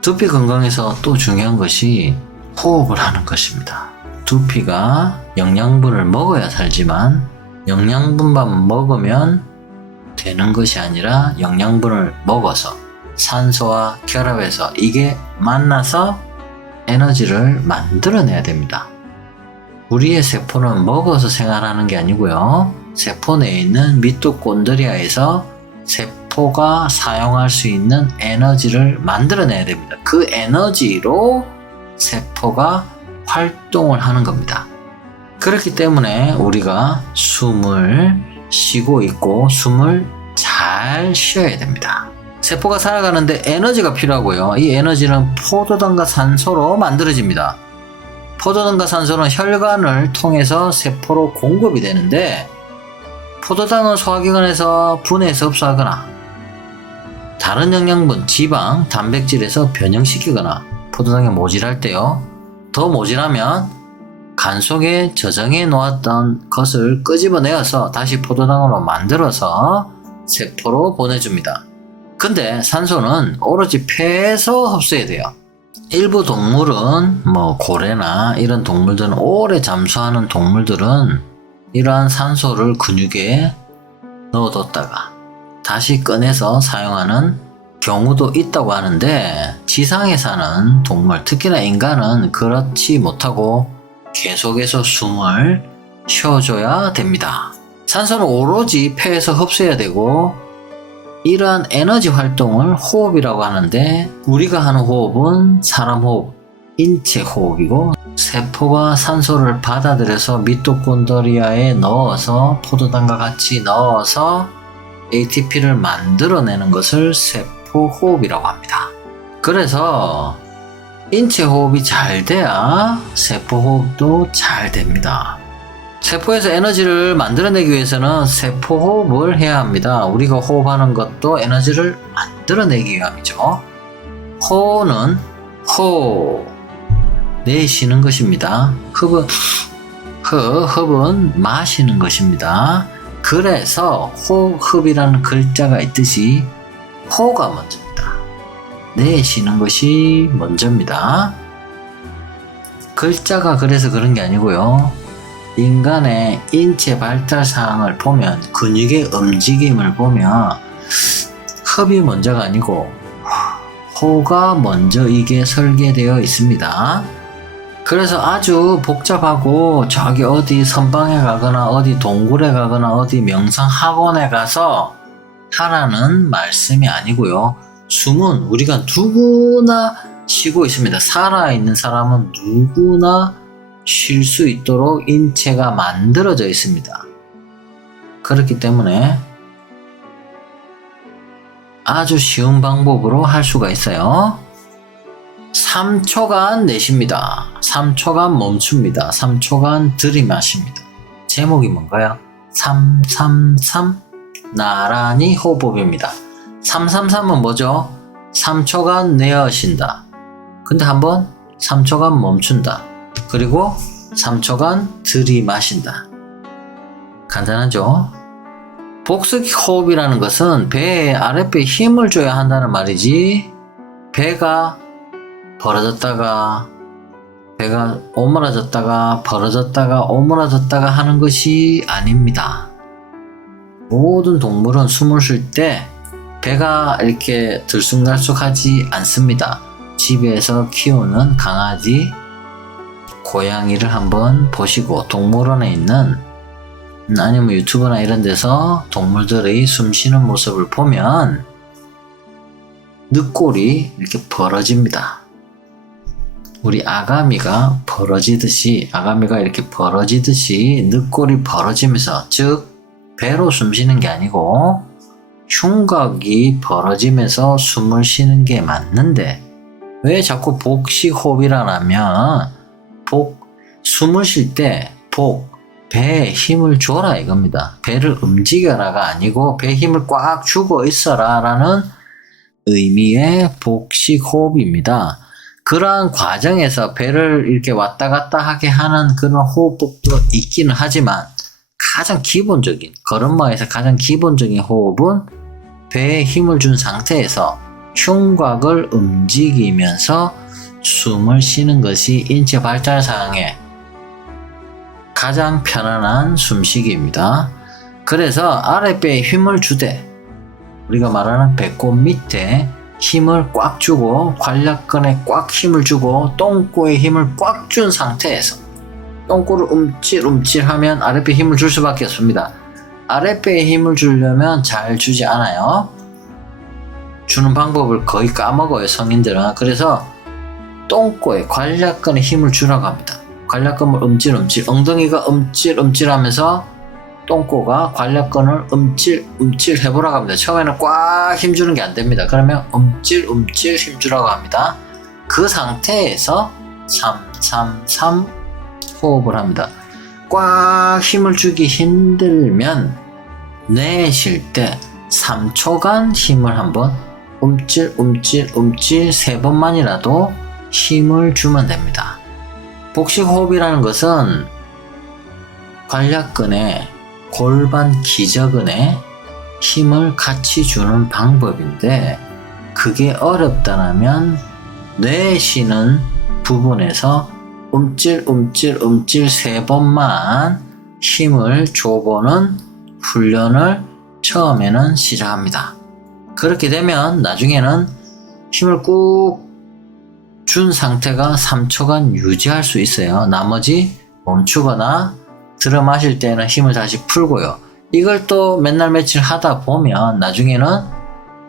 두피 건강에서 또 중요한 것이 호흡을 하는 것입니다. 두피가 영양분을 먹어야 살지만 영양분만 먹으면 되는 것이 아니라 영양분을 먹어서 산소와 결합해서 이게 만나서 에너지를 만들어내야 됩니다. 우리의 세포는 먹어서 생활하는 게 아니고요. 세포 내에 있는 미토콘드리아에서 세포가 사용할 수 있는 에너지를 만들어내야 됩니다. 그 에너지로 세포가 활동을 하는 겁니다. 그렇기 때문에 우리가 숨을 쉬고 있고 숨을 잘 쉬어야 됩니다. 세포가 살아가는데 에너지가 필요하고요. 이 에너지는 포도당과 산소로 만들어집니다. 포도당과 산소는 혈관을 통해서 세포로 공급이 되는데 포도당은 소화기관에서 분해해서 흡수하거나 다른 영양분, 지방, 단백질에서 변형시키거나 포도당이 모질할 때요. 더 모질하면 간 속에 저장해 놓았던 것을 끄집어내어서 다시 포도당으로 만들어서 세포로 보내줍니다. 근데 산소는 오로지 폐에서 흡수해야 돼요. 일부 동물은 고래나 이런 동물들은 오래 잠수하는 동물들은 이러한 산소를 근육에 넣어뒀다가 다시 꺼내서 사용하는 경우도 있다고 하는데 지상에 사는 동물, 특히나 인간은 그렇지 못하고 계속해서 숨을 쉬어줘야 됩니다. 산소는 오로지 폐에서 흡수해야 되고 이러한 에너지 활동을 호흡이라고 하는데 우리가 하는 호흡은 사람 호흡, 인체 호흡이고 세포가 산소를 받아들여서 미토콘드리아에 넣어서 포도당과 같이 넣어서 ATP를 만들어내는 것을 세포 호흡이라고 합니다. 그래서 인체 호흡이 잘 돼야 세포 호흡도 잘 됩니다. 세포에서 에너지를 만들어내기 위해서는 세포 호흡을 해야 합니다. 우리가 호흡하는 것도 에너지를 만들어내기 위함이죠. 호는 호, 내쉬는 것입니다. 흡은 마시는 것입니다. 그래서 호흡이라는 글자가 있듯이 호가 먼저입니다. 내쉬는 것이 먼저입니다. 글자가 그래서 그런 게 아니고요. 인간의 인체 발달 사항을 보면, 근육의 움직임을 보면 흡이 먼저가 아니고 호가 먼저 이게 설계되어 있습니다. 그래서 아주 복잡하고 저기 어디 선방에 가거나 어디 동굴에 가거나 어디 명상 학원에 가서 하라는 말씀이 아니고요. 숨은 우리가 누구나 쉬고 있습니다. 살아있는 사람은 누구나 쉴 수 있도록 인체가 만들어져 있습니다. 그렇기 때문에 아주 쉬운 방법으로 할 수가 있어요. 3초간 내쉽니다. 3초간 멈춥니다. 3초간 들이마십니다. 제목이 뭔가요? 333 나란히 호흡입니다. 333은 뭐죠? 3초간 내어신다. 근데 한번 3초간 멈춘다. 그리고 3초간 들이마신다. 간단하죠? 복식 호흡이라는 것은 배에 아랫배에 힘을 줘야 한다는 말이지, 배가 벌어졌다가 배가 오므라졌다가 벌어졌다가 오므라졌다가 하는 것이 아닙니다. 모든 동물은 숨을 쉴 때 배가 이렇게 들쑥날쑥하지 않습니다. 집에서 키우는 강아지, 고양이를 한번 보시고 동물원에 있는 아니면 유튜브나 이런 데서 동물들의 숨 쉬는 모습을 보면 늑골이 이렇게 벌어집니다. 우리 아가미가 이렇게 벌어지듯이 늑골이 벌어지면서, 즉 배로 숨 쉬는 게 아니고 흉곽이 벌어지면서 숨을 쉬는 게 맞는데, 왜 자꾸 복식호흡이라 하면 숨을 쉴 때 배에 힘을 줘라 이겁니다. 배를 움직여라가 아니고 배에 힘을 꽉 주고 있어라 라는 의미의 복식호흡입니다. 그러한 과정에서 배를 이렇게 왔다 갔다 하게 하는 그런 호흡법도 있기는 하지만, 가장 기본적인, 걸음마에서 가장 기본적인 호흡은 배에 힘을 준 상태에서 흉곽을 움직이면서 숨을 쉬는 것이 인체 발달 사항의 가장 편안한 숨쉬기입니다. 그래서 아랫배에 힘을 주되, 우리가 말하는 배꼽 밑에 힘을 꽉 주고 관략근에 꽉 힘을 주고 똥꼬에 힘을 꽉 준 상태에서 똥꼬를 움찔움찔하면 아랫배에 힘을 줄 수밖에 없습니다. 아랫배에 힘을 주려면 잘 주지 않아요. 주는 방법을 거의 까먹어요, 성인들은. 그래서 똥꼬에 관략근에 힘을 주라고 합니다. 관략근을 움찔움찔, 엉덩이가 움찔움찔하면서 똥꼬가 관략근을 움찔움찔 해보라고 합니다. 처음에는 꽉 힘주는 게 안 됩니다. 그러면 움찔움찔 힘주라고 합니다. 그 상태에서 333 호흡을 합니다. 꽉 힘을 주기 힘들면 내쉴 때 3초간 힘을 한번 움찔움찔 3번만이라도 힘을 주면 됩니다. 복식호흡이라는 것은 관략근에 골반 기저근에 힘을 같이 주는 방법인데, 그게 어렵다면 뇌 쉬는 부분에서 움찔움찔 3번만 힘을 줘보는 훈련을 처음에는 시작합니다. 그렇게 되면 나중에는 힘을 꾹 준 상태가 3초간 유지할 수 있어요. 나머지 멈추거나 들어 마실 때는 힘을 다시 풀고요. 이걸 또 맨날 며칠 하다 보면 나중에는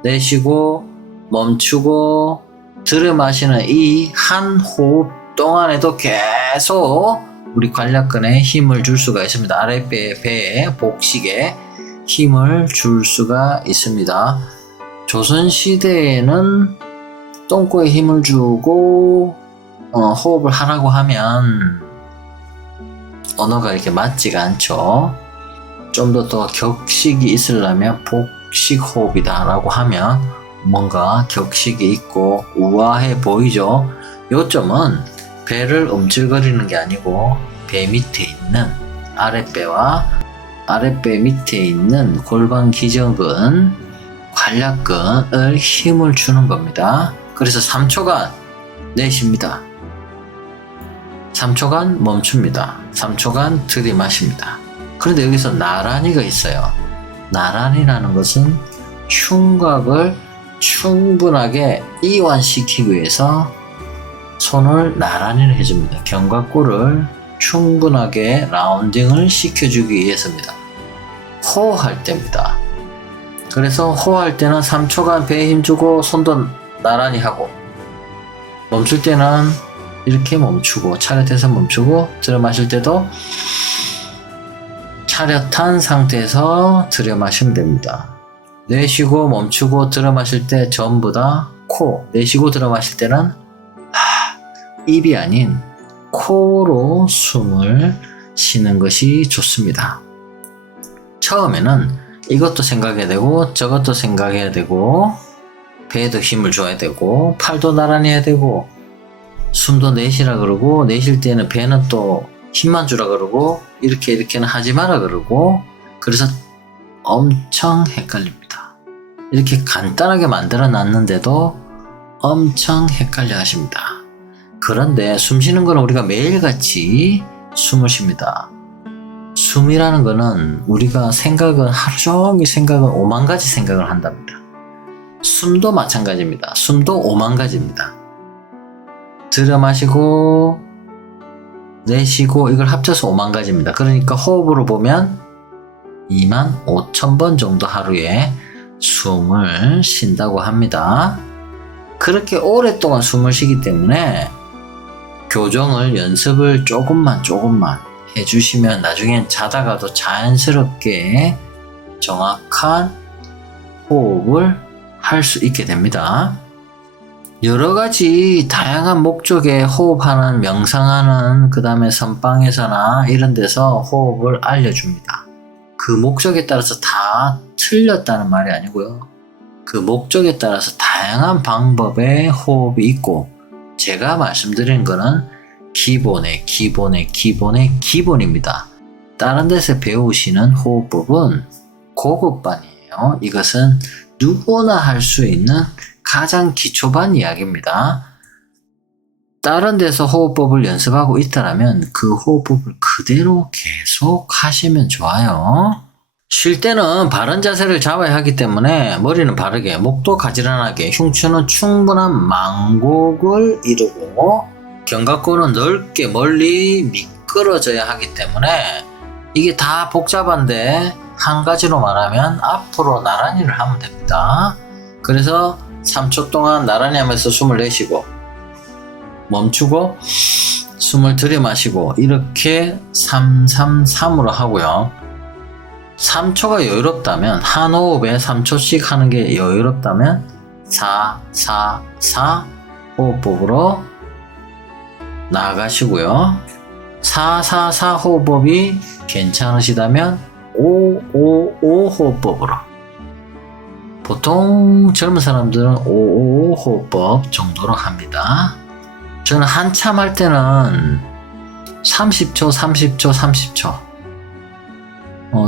내쉬고 멈추고 들어 마시는 이 한 호흡 동안에도 계속 우리 관략근에 힘을 줄 수가 있습니다. 아랫배에 복식에 힘을 줄 수가 있습니다. 조선시대에는 똥꼬에 힘을 주고 호흡을 하라고 하면 언어가 이렇게 맞지가 않죠. 좀 더 격식이 있으려면 복식호흡이다 라고 하면 뭔가 격식이 있고 우아해 보이죠. 요점은 배를 움찔거리는 게 아니고 배 밑에 있는 아랫배와 아랫배 밑에 있는 골반 기저근, 관략근을 힘을 주는 겁니다. 그래서 3초간 내쉽니다. 3초간 멈춥니다. 3초간 들이마십니다. 그런데 여기서 나란히가 있어요. 나란히라는 것은 흉곽을 충분하게 이완시키기 위해서 손을 나란히를 해줍니다. 견갑골을 충분하게 라운딩을 시켜주기 위해서입니다. 호흡할 때입니다. 그래서 호흡할 때는 3초간 배에 힘주고 손도 나란히 하고, 멈출 때는 이렇게 멈추고, 차렷해서 멈추고, 들여 마실 때도 차렷한 상태에서 들여 마시면 됩니다. 내쉬고 멈추고 들여 마실 때 전부 다 코, 내쉬고 들여 마실 때는 입이 아닌 코로 숨을 쉬는 것이 좋습니다. 처음에는 이것도 생각해야 되고 저것도 생각해야 되고 배에도 힘을 줘야 되고 팔도 나란히 해야 되고 숨도 내쉬라 그러고, 내쉴 때는 배는 또 힘만 주라 그러고 이렇게는 하지 마라 그러고, 그래서 엄청 헷갈립니다. 이렇게 간단하게 만들어 놨는데도 엄청 헷갈려 하십니다. 그런데 숨 쉬는 거는 우리가 매일같이 숨을 쉽니다. 숨이라는 거는 우리가 생각은 하루 종일 생각은 5만 가지 생각을 한답니다. 숨도 마찬가지입니다. 숨도 5만 가지입니다. 들여 마시고 내쉬고 이걸 합쳐서 5만 가지입니다. 그러니까 호흡으로 보면 25,000번 정도 하루에 숨을 쉰다고 합니다. 그렇게 오랫동안 숨을 쉬기 때문에 교정을 연습을 조금만 해주시면 나중엔 자다가도 자연스럽게 정확한 호흡을 할 수 있게 됩니다. 여러 가지 다양한 목적의 호흡하는, 명상하는, 그 다음에 선방에서나 이런 데서 호흡을 알려줍니다. 그 목적에 따라서 다 틀렸다는 말이 아니고요. 그 목적에 따라서 다양한 방법의 호흡이 있고, 제가 말씀드린 거는 기본의 기본입니다. 다른 데서 배우시는 호흡법은 고급반이에요. 이것은 누구나 할 수 있는 가장 기초반 이야기입니다. 다른 데서 호흡법을 연습하고 있다면 그 호흡법을 그대로 계속 하시면 좋아요. 쉴 때는 바른 자세를 잡아야 하기 때문에 머리는 바르게, 목도 가지런하게, 흉추는 충분한 망곡을 이루고 견갑골은 넓게 멀리 미끄러져야 하기 때문에 이게 다 복잡한데 한 가지로 말하면 앞으로 나란히를 하면 됩니다. 그래서 3초 동안 나란히 하면서 숨을 내쉬고 멈추고 숨을 들이마시고 이렇게 333으로 하고요. 3초가 여유롭다면, 한 호흡에 3초씩 하는 게 여유롭다면 444 호흡법으로 나아가시고요. 444 호흡법이 괜찮으시다면 555 호흡법으로, 보통 젊은 사람들은 555 호흡법 정도로 합니다. 저는 한참 할 때는 30초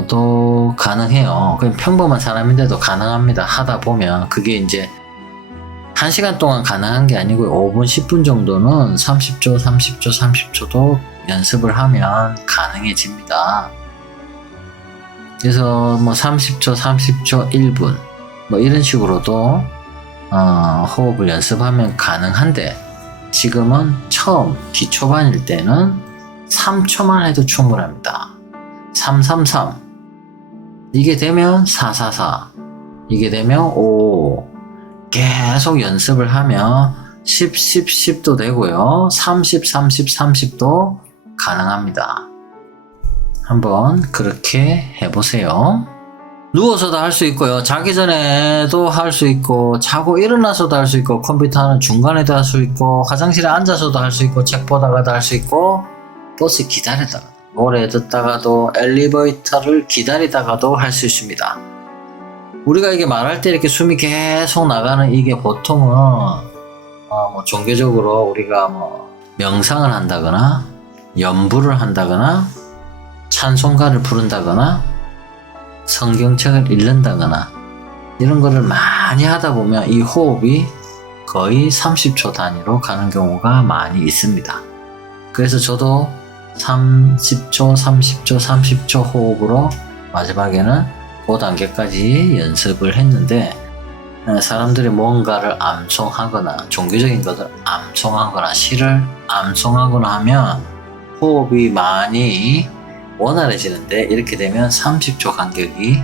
도 가능해요. 그냥 평범한 사람인데도 가능합니다. 하다 보면 그게 이제 1시간 동안 가능한 게 아니고 5분, 10분 정도는 30초도 연습을 하면 가능해집니다. 그래서 뭐 30초, 1분 뭐 이런 식으로도 호흡을 연습하면 가능한데, 지금은 처음 기초반일 때는 3초만 해도 충분합니다. 333 이게 되면 444 이게 되면 5 계속 연습을 하면 10도 되고요. 30도 가능합니다. 한번 그렇게 해보세요. 누워서도 할 수 있고요. 자기 전에도 할 수 있고, 자고 일어나서도 할 수 있고, 컴퓨터 하는 중간에도 할 수 있고, 화장실에 앉아서도 할 수 있고, 책 보다가도 할 수 있고, 버스 기다리다가, 노래 듣다가도, 엘리베이터를 기다리다가도 할 수 있습니다. 우리가 이게 말할 때 이렇게 숨이 계속 나가는 이게 보통은 뭐 종교적으로 우리가 뭐 명상을 한다거나 연부를 한다거나 찬송가를 부른다거나 성경책을 읽는다거나 이런 거를 많이 하다 보면 이 호흡이 거의 30초 단위로 가는 경우가 많이 있습니다. 그래서 저도 30초, 30초, 30초 호흡으로 마지막에는 그 단계까지 연습을 했는데, 사람들이 뭔가를 암송하거나 종교적인 것을 암송하거나 시를 암송하거나 하면 호흡이 많이 원활해지는데, 이렇게 되면 30초 간격이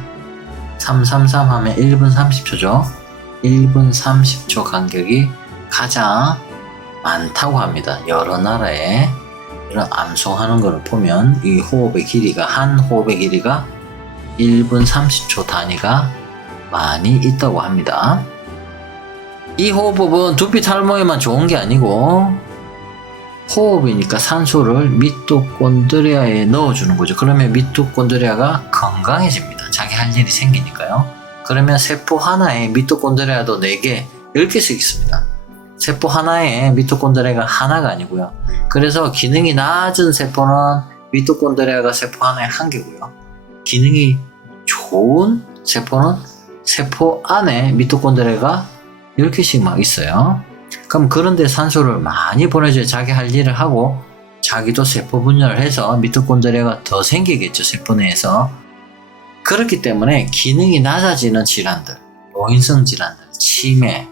333 하면 1분 30초죠. 1분 30초 간격이 가장 많다고 합니다. 여러 나라에 이런 암송하는 것을 보면 이 호흡의 길이가, 한 호흡의 길이가 1분 30초 단위가 많이 있다고 합니다. 이 호흡법은 두피 탈모에만 좋은 게 아니고, 호흡이니까 산소를 미토콘드리아에 넣어주는 거죠. 그러면 미토콘드리아가 건강해집니다. 자기 할 일이 생기니까요. 그러면 세포 하나에 미토콘드리아도 4개, 10개씩 있습니다. 세포 하나에 미토콘드리아가 하나가 아니고요. 그래서 기능이 낮은 세포는 미토콘드리아가 세포 하나에 1개고요. 기능이 좋은 세포는 세포 안에 미토콘드리아가 10개씩 막 있어요. 그럼 그런데 산소를 많이 보내줘야 자기 할 일을 하고, 자기도 세포 분열을 해서 미토콘드리아가 더 생기겠죠, 세포 내에서. 그렇기 때문에 기능이 낮아지는 질환들, 노인성 질환들, 치매,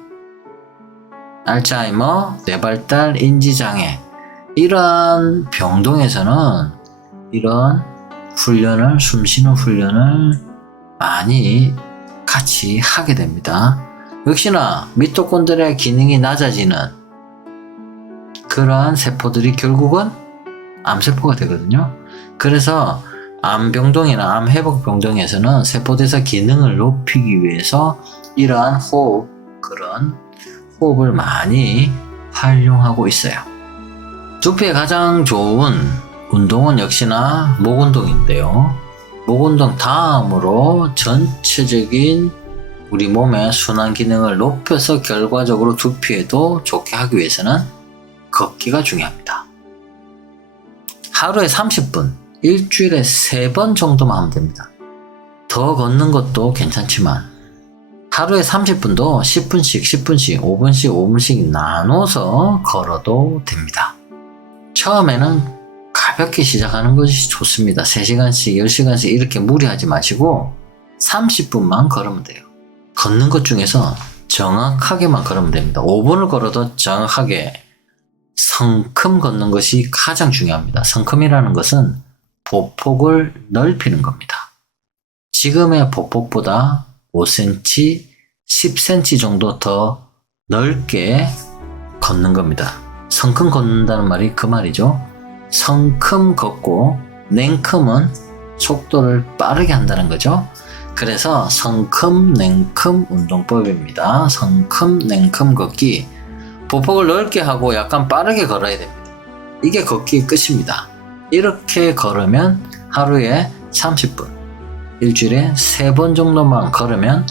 알츠하이머, 뇌발달, 인지장애, 이러한 병동에서는 이런 훈련을, 숨쉬는 훈련을 많이 같이 하게 됩니다. 역시나 미토콘드리아 기능이 낮아지는 그러한 세포들이 결국은 암세포가 되거든요. 그래서 암병동이나 암회복병동에서는 세포대사 기능을 높이기 위해서 이러한 호흡, 그런 호흡을 많이 활용하고 있어요. 두피에 가장 좋은 운동은 역시나 목운동인데요. 목운동 다음으로 전체적인 우리 몸의 순환 기능을 높여서 결과적으로 두피에도 좋게 하기 위해서는 걷기가 중요합니다. 하루에 30분, 일주일에 3번 정도만 하면 됩니다. 더 걷는 것도 괜찮지만 하루에 30분도 10분씩, 10분씩, 5분씩, 5분씩 나눠서 걸어도 됩니다. 처음에는 가볍게 시작하는 것이 좋습니다. 3시간씩, 10시간씩 이렇게 무리하지 마시고 30분만 걸으면 돼요. 걷는 것 중에서 정확하게만 걸으면 됩니다. 5분을 걸어도 정확하게 성큼 걷는 것이 가장 중요합니다. 성큼이라는 것은 보폭을 넓히는 겁니다. 지금의 보폭보다 5cm, 10cm 정도 더 넓게 걷는 겁니다. 성큼 걷는다는 말이 그 말이죠. 성큼 걷고 냉큼은 속도를 빠르게 한다는 거죠. 그래서 성큼, 냉큼 운동법입니다. 성큼, 냉큼 걷기. 보폭을 넓게 하고 약간 빠르게 걸어야 됩니다. 이게 걷기의 끝입니다. 이렇게 걸으면 하루에 30분, 일주일에 3번 정도만 걸으면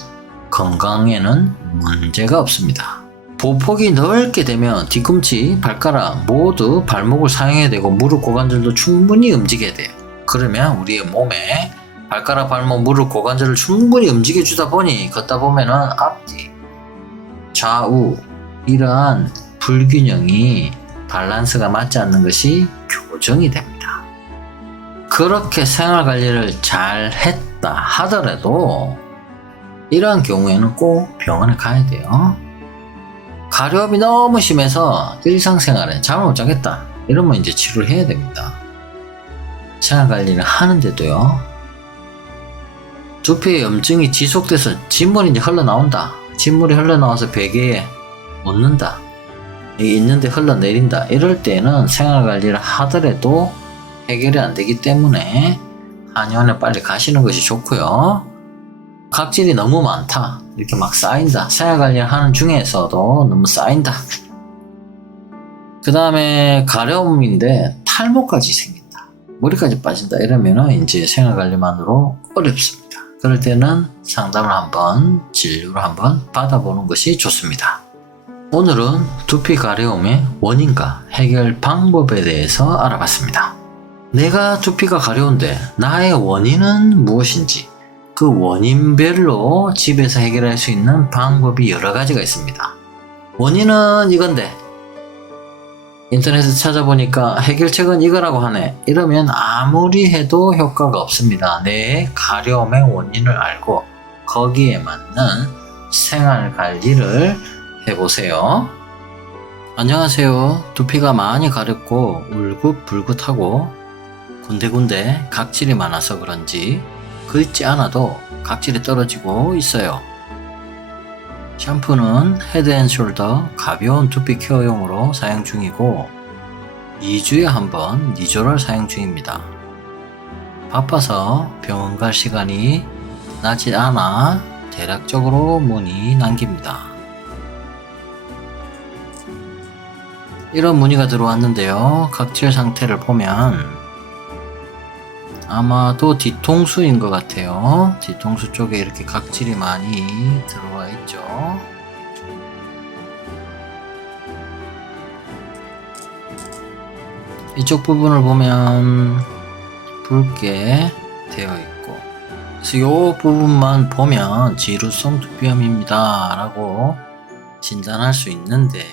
건강에는 문제가 없습니다. 보폭이 넓게 되면 뒤꿈치, 발가락 모두 발목을 사용해야 되고 무릎, 고관절도 충분히 움직여야 돼요. 그러면 우리의 몸에 발가락, 발목, 무릎, 고관절을 충분히 움직여주다 보니 걷다 보면은 앞뒤, 좌우 이러한 불균형이, 밸런스가 맞지 않는 것이 교정이 됩니다. 그렇게 생활관리를 잘 했다 하더라도 이러한 경우에는 꼭 병원에 가야 돼요. 가려움이 너무 심해서 일상생활에 잠을 못 자겠다 이러면 이제 치료를 해야 됩니다. 생활관리를 하는데도요, 두피에 염증이 지속돼서 진물이 이제 흘러나온다. 진물이 흘러나와서 베개에 묻는다. 있는데 흘러내린다. 이럴 때는 생활관리를 하더라도 해결이 안 되기 때문에 한의원에 빨리 가시는 것이 좋고요. 각질이 너무 많다. 이렇게 막 쌓인다. 생활관리를 하는 중에서도 너무 쌓인다. 그 다음에 가려움인데 탈모까지 생긴다. 머리까지 빠진다. 이러면은 이제 생활관리만으로 어렵습니다. 그럴 때는 상담을 한번, 진료를 한번 받아보는 것이 좋습니다. 오늘은 두피 가려움의 원인과 해결 방법에 대해서 알아봤습니다. 내가 두피가 가려운데 나의 원인은 무엇인지, 그 원인별로 집에서 해결할 수 있는 방법이 여러 가지가 있습니다. 원인은 이건데 인터넷에 찾아보니까 해결책은 이거라고 하네. 이러면 아무리 해도 효과가 없습니다. 내 가려움의 원인을 알고 거기에 맞는 생활 관리를 해보세요. 안녕하세요. 두피가 많이 가렵고 울긋불긋하고 군데군데 각질이 많아서 그런지 긁지 않아도 각질이 떨어지고 있어요. 샴푸는 헤드앤숄더 가벼운 두피 케어용으로 사용 중이고 2주에 한 번 니조를 사용 중입니다. 바빠서 병원 갈 시간이 나지 않아 대략적으로 문의 남깁니다. 이런 문의가 들어왔는데요. 각질 상태를 보면 아마도 뒤통수인 것 같아요. 뒤통수 쪽에 이렇게 각질이 많이 들어와 있죠. 이쪽 부분을 보면 붉게 되어 있고, 그래서 이 부분만 보면 지루성 두피염입니다 라고 진단할 수 있는데,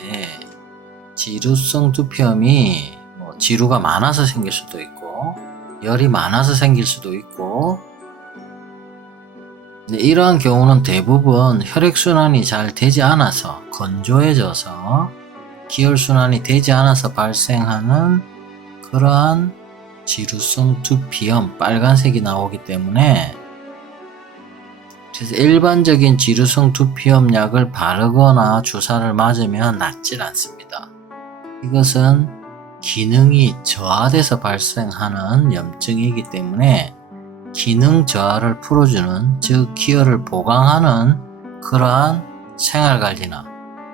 지루성 두피염이 지루가 많아서 생길 수도 있고 열이 많아서 생길 수도 있고, 근데 이러한 경우는 대부분 혈액순환이 잘 되지 않아서 건조해져서 기혈순환이 되지 않아서 발생하는 그러한 지루성 두피염, 빨간색이 나오기 때문에, 그래서 일반적인 지루성 두피염 약을 바르거나 주사를 맞으면 낫질 않습니다. 이것은 기능이 저하돼서 발생하는 염증이기 때문에 기능 저하를 풀어주는, 즉 기혈을 보강하는 그러한 생활관리나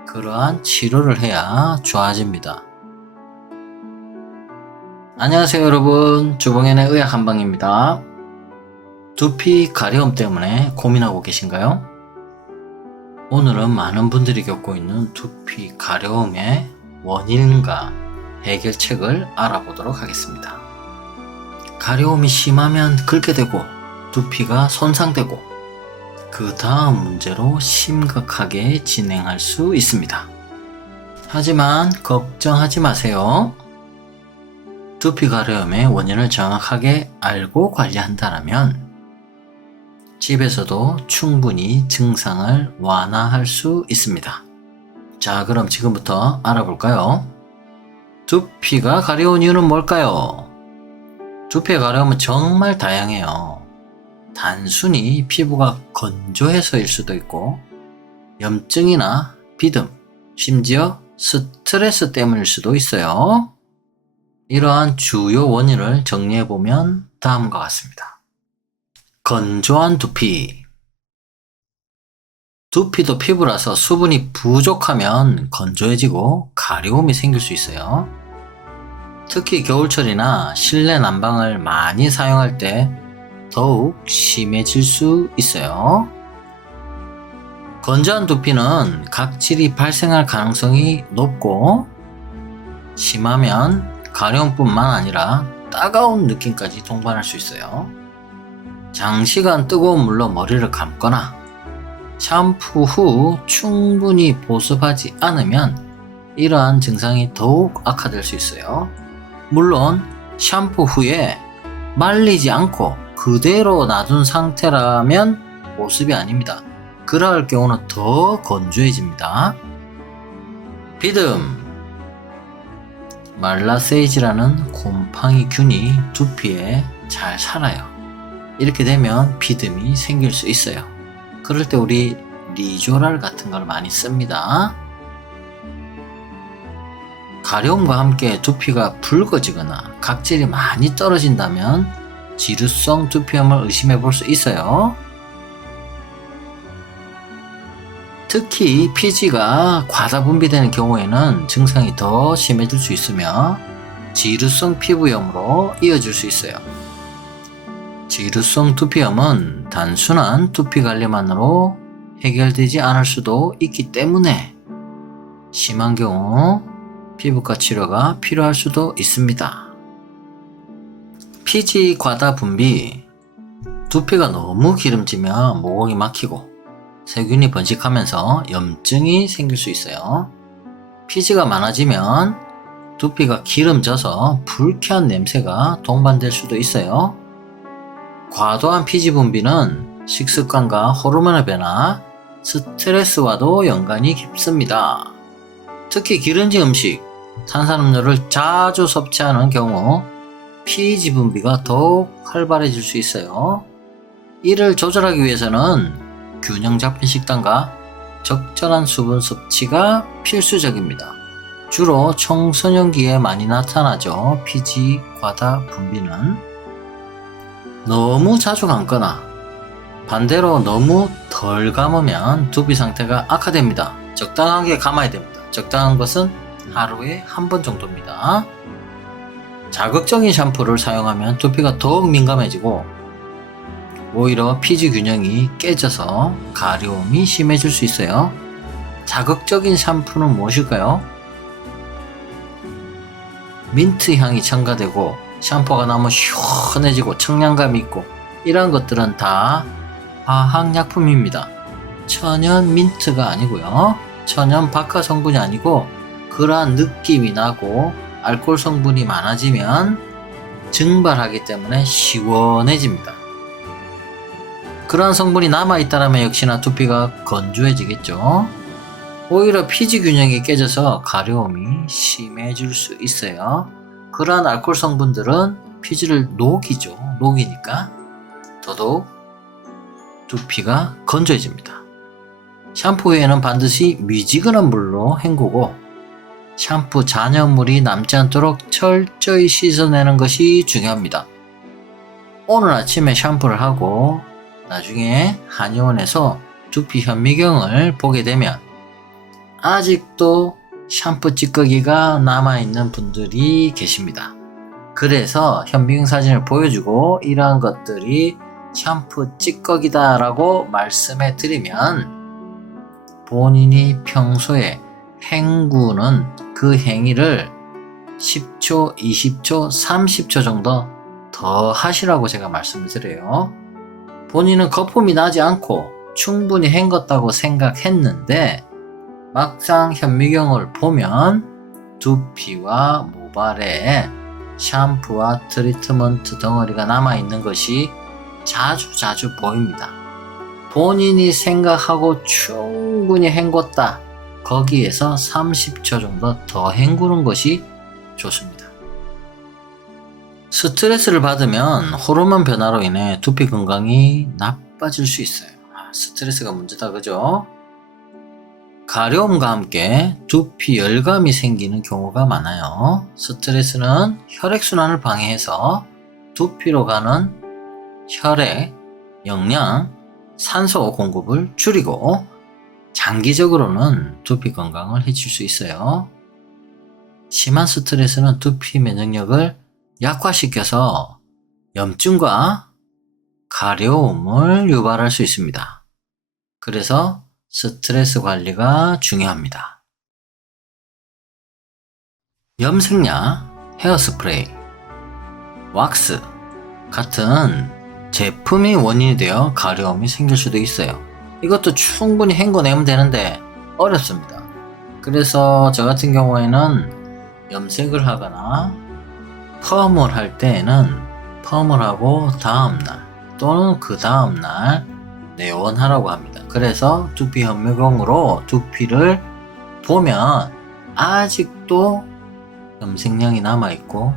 그러한 치료를 해야 좋아집니다. 안녕하세요 여러분, 주봉현의 의학 한방입니다. 두피 가려움 때문에 고민하고 계신가요? 오늘은 많은 분들이 겪고 있는 두피 가려움의 원인과 해결책을 알아보도록 하겠습니다. 가려움이 심하면 긁게 되고 두피가 손상되고 그 다음 문제로 심각하게 진행할 수 있습니다. 하지만 걱정하지 마세요. 두피 가려움의 원인을 정확하게 알고 관리한다면 집에서도 충분히 증상을 완화할 수 있습니다. 자, 그럼 지금부터 알아볼까요? 두피가 가려운 이유는 뭘까요? 두피의 가려움은 정말 다양해요. 단순히 피부가 건조해서일 수도 있고, 염증이나 비듬, 심지어 스트레스 때문일 수도 있어요. 이러한 주요 원인을 정리해보면 다음과 같습니다. 건조한 두피. 두피도 피부라서 수분이 부족하면 건조해지고 가려움이 생길 수 있어요. 특히 겨울철이나 실내 난방을 많이 사용할 때 더욱 심해질 수 있어요. 건조한 두피는 각질이 발생할 가능성이 높고, 심하면 가려움뿐만 아니라 따가운 느낌까지 동반할 수 있어요. 장시간 뜨거운 물로 머리를 감거나 샴푸 후 충분히 보습하지 않으면 이러한 증상이 더욱 악화될 수 있어요. 물론 샴푸 후에 말리지 않고 그대로 놔둔 상태라면 보습이 아닙니다. 그럴 경우는 더 건조해집니다. 비듬. 말라세이지라는 곰팡이 균이 두피에 잘 살아요. 이렇게 되면 비듬이 생길 수 있어요. 그럴 때 우리 리조랄 같은 걸 많이 씁니다. 가려움과 함께 두피가 붉어지거나 각질이 많이 떨어진다면 지루성 두피염을 의심해 볼 수 있어요. 특히 피지가 과다 분비되는 경우에는 증상이 더 심해질 수 있으며 지루성 피부염으로 이어질 수 있어요. 지루성 두피염은 단순한 두피 관리만으로 해결되지 않을 수도 있기 때문에 심한 경우 피부과 치료가 필요할 수도 있습니다. 피지 과다 분비. 두피가 너무 기름지면 모공이 막히고 세균이 번식하면서 염증이 생길 수 있어요. 피지가 많아지면 두피가 기름져서 불쾌한 냄새가 동반될 수도 있어요. 과도한 피지 분비는 식습관과 호르몬의 변화, 스트레스와도 연관이 깊습니다. 특히 기름진 음식, 탄산음료를 자주 섭취하는 경우 피지 분비가 더욱 활발해질 수 있어요. 이를 조절하기 위해서는 균형 잡힌 식단과 적절한 수분 섭취가 필수적입니다. 주로 청소년기에 많이 나타나죠. 피지 과다 분비는. 너무 자주 감거나 반대로 너무 덜 감으면 두피 상태가 악화됩니다. 적당하게 감아야 됩니다. 적당한 것은 하루에 한 번 정도입니다. 자극적인 샴푸를 사용하면 두피가 더욱 민감해지고 오히려 피지 균형이 깨져서 가려움이 심해질 수 있어요. 자극적인 샴푸는 무엇일까요? 민트 향이 첨가되고 샴푸가 너무 시원해지고 청량감이 있고 이런 것들은 다 화학약품입니다. 천연 민트가 아니고요. 천연 박하 성분이 아니고 그러한 느낌이 나고 알코올 성분이 많아지면 증발하기 때문에 시원해집니다. 그러한 성분이 남아있다면 역시나 두피가 건조해지겠죠. 오히려 피지 균형이 깨져서 가려움이 심해질 수 있어요. 그러한 알코올 성분들은 피지를 녹이죠. 녹이니까 더더욱 두피가 건조해집니다. 샴푸 후에는 반드시 미지근한 물로 헹구고 샴푸 잔여물이 남지 않도록 철저히 씻어내는 것이 중요합니다. 오늘 아침에 샴푸를 하고 나중에 한의원에서 두피 현미경을 보게 되면 아직도 샴푸 찌꺼기가 남아있는 분들이 계십니다. 그래서 현미경 사진을 보여주고 이러한 것들이 샴푸 찌꺼기다 라고 말씀해 드리면 본인이 평소에 헹구는 그 행위를 10초, 20초, 30초 정도 더 하시라고 제가 말씀을 드려요. 본인은 거품이 나지 않고 충분히 헹궜다고 생각했는데 막상 현미경을 보면 두피와 모발에 샴푸와 트리트먼트 덩어리가 남아있는 것이 자주 보입니다. 본인이 생각하고 충분히 헹궜다. 거기에서 30초 정도 더 헹구는 것이 좋습니다. 스트레스를 받으면 호르몬 변화로 인해 두피 건강이 나빠질 수 있어요. 스트레스가 문제다, 그죠? 가려움과 함께 두피 열감이 생기는 경우가 많아요. 스트레스는 혈액순환을 방해해서 두피로 가는 혈액, 영양, 산소 공급을 줄이고 장기적으로는 두피 건강을 해칠 수 있어요. 심한 스트레스는 두피 면역력을 약화시켜서 염증과 가려움을 유발할 수 있습니다. 그래서 스트레스 관리가 중요합니다. 염색약, 헤어스프레이, 왁스 같은 제품이 원인이 되어 가려움이 생길 수도 있어요. 이것도 충분히 헹궈내면 되는데 어렵습니다. 그래서 저 같은 경우에는 염색을 하거나 펌을 할 때에는 펌을 하고 다음날 또는 그 다음날 내원하라고 합니다. 그래서 두피 현미경으로 두피를 보면 아직도 염색량이 남아있고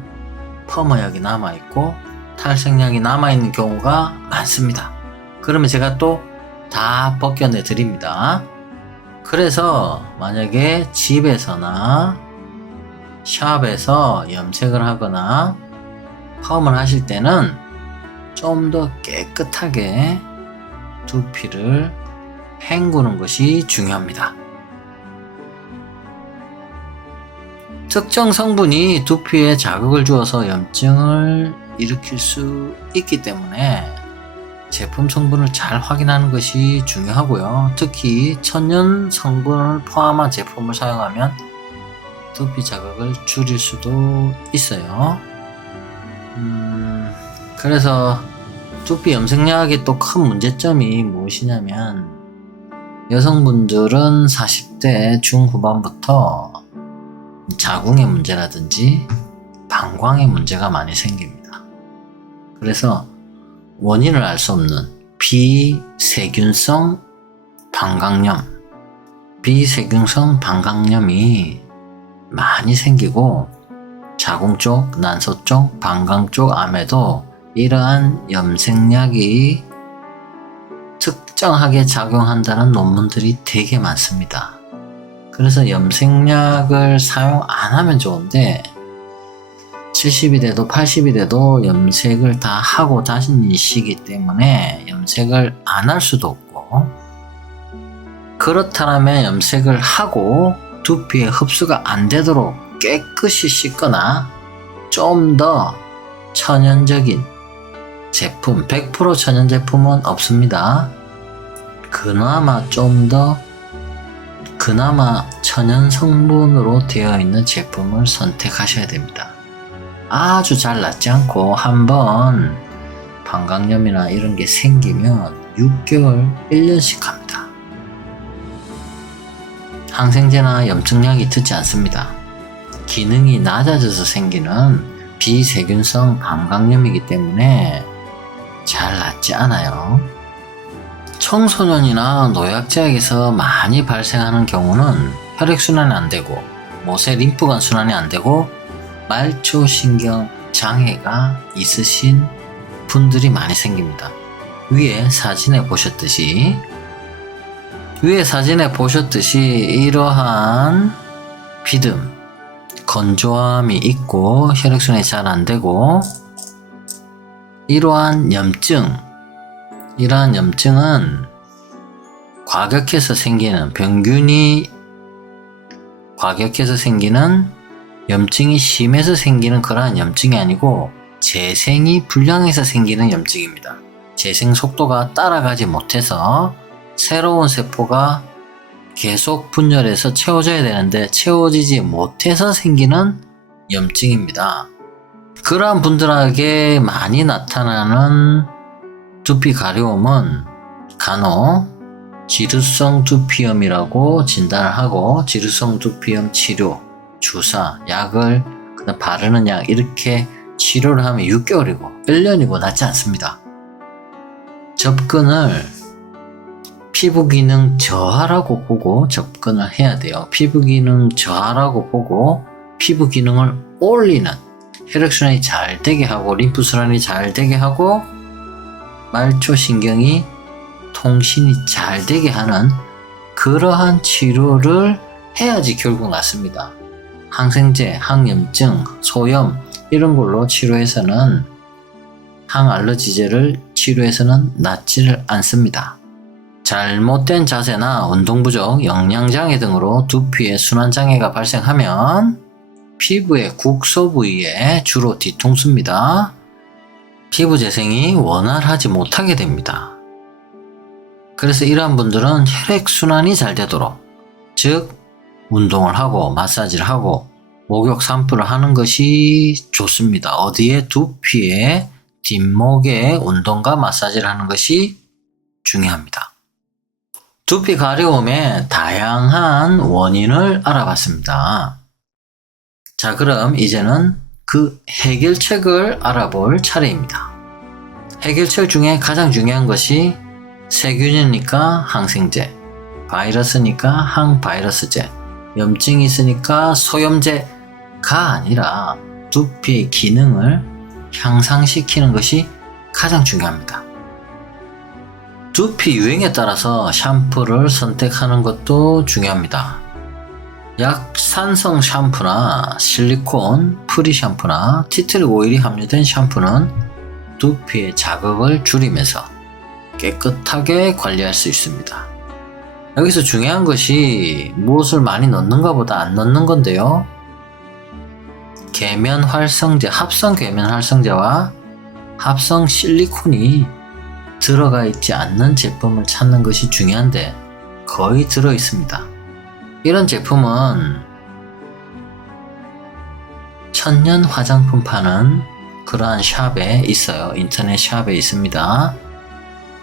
펌의약이 남아있고 탈색량이 남아있는 경우가 많습니다. 그러면 제가 또 다 벗겨내 드립니다. 그래서 만약에 집에서나 샵에서 염색을 하거나 펌을 하실 때는 좀 더 깨끗하게 두피를 헹구는 것이 중요합니다. 특정 성분이 두피에 자극을 주어서 염증을 일으킬 수 있기 때문에 제품 성분을 잘 확인하는 것이 중요하고요. 특히 천연 성분을 포함한 제품을 사용하면 두피 자극을 줄일 수도 있어요. 그래서 두피 염색약의 또 큰 문제점이 무엇이냐면 여성분들은 40대 중후반부터 자궁의 문제라든지 방광의 문제가 많이 생깁니다. 그래서 원인을 알 수 없는 비세균성 방광염이 많이 생기고 자궁 쪽, 난소 쪽, 방광 쪽 암에도 이러한 염색약이 특정하게 작용한다는 논문들이 되게 많습니다. 그래서 염색약을 사용 안 하면 좋은데 70이 돼도 80이 돼도 염색을 다 하고 다니시기 때문에 염색을 안 할 수도 없고, 그렇다면 염색을 하고 두피에 흡수가 안 되도록 깨끗이 씻거나 좀 더 천연적인 제품, 100% 천연 제품은 없습니다. 그나마 천연 성분으로 되어 있는 제품을 선택하셔야 됩니다. 아주 잘 낫지 않고 한번 방광염이나 이런 게 생기면 6개월, 1년씩 합니다. 항생제나 염증약이 듣지 않습니다. 기능이 낮아져서 생기는 비세균성 방광염이기 때문에 잘 낫지 않아요. 청소년이나 노약자에게서 많이 발생하는 경우는 혈액순환이 안 되고 모세 림프관 순환이 안 되고 말초신경 장애가 있으신 분들이 많이 생깁니다. 위에 사진에 보셨듯이 이러한 비듬, 건조함이 있고 혈액순환이 잘 안 되고 이러한 염증은 과격해서 생기는, 병균이 과격해서 생기는, 염증이 심해서 생기는 그러한 염증이 아니고 재생이 불량해서 생기는 염증입니다. 재생 속도가 따라가지 못해서 새로운 세포가 계속 분열해서 채워져야 되는데 채워지지 못해서 생기는 염증입니다. 그러한 분들에게 많이 나타나는 두피 가려움은 간혹 지루성 두피염이라고 진단을 하고 지루성 두피염 치료, 주사, 약을 그다음 바르는 약 이렇게 치료를 하면 6개월이고 1년이고 낫지 않습니다. 접근을 피부 기능 저하라고 보고 접근을 해야 돼요. 피부 기능 저하라고 보고 피부 기능을 올리는, 혈액순환이 잘 되게 하고 림프순환이 잘 되게 하고 말초신경이 통신이 잘 되게 하는 그러한 치료를 해야지 결국 낫습니다. 항생제, 항염증, 소염 이런 걸로 치료해서는, 항알러지제를 치료해서는 낫지를 않습니다. 잘못된 자세나 운동 부족, 영양장애 등으로 두피에 순환장애가 발생하면 피부의 국소 부위에 주로 뒤통수입니다. 피부 재생이 원활하지 못하게 됩니다. 그래서 이러한 분들은 혈액순환이 잘 되도록, 즉 운동을 하고 마사지를 하고 목욕 샴푸를 하는 것이 좋습니다. 어디에? 두피에 뒷목에 운동과 마사지를 하는 것이 중요합니다. 두피 가려움의 다양한 원인을 알아봤습니다. 자, 그럼 이제는 그 해결책을 알아볼 차례입니다. 해결책 중에 가장 중요한 것이 세균이니까 항생제, 바이러스니까 항바이러스제, 염증이 있으니까 소염제가 아니라 두피의 기능을 향상시키는 것이 가장 중요합니다. 두피 유행에 따라서 샴푸를 선택하는 것도 중요합니다. 약산성 샴푸나 실리콘, 프리 샴푸나 티트리 오일이 함유된 샴푸는 두피의 자극을 줄이면서 깨끗하게 관리할 수 있습니다. 여기서 중요한 것이 무엇을 많이 넣는가 보다 안 넣는 건데요. 계면 활성제, 합성 계면 활성제와 합성 실리콘이 들어가 있지 않는 제품을 찾는 것이 중요한데 거의 들어 있습니다. 이런 제품은 천연 화장품 파는 그러한 샵에 있어요. 인터넷 샵에 있습니다.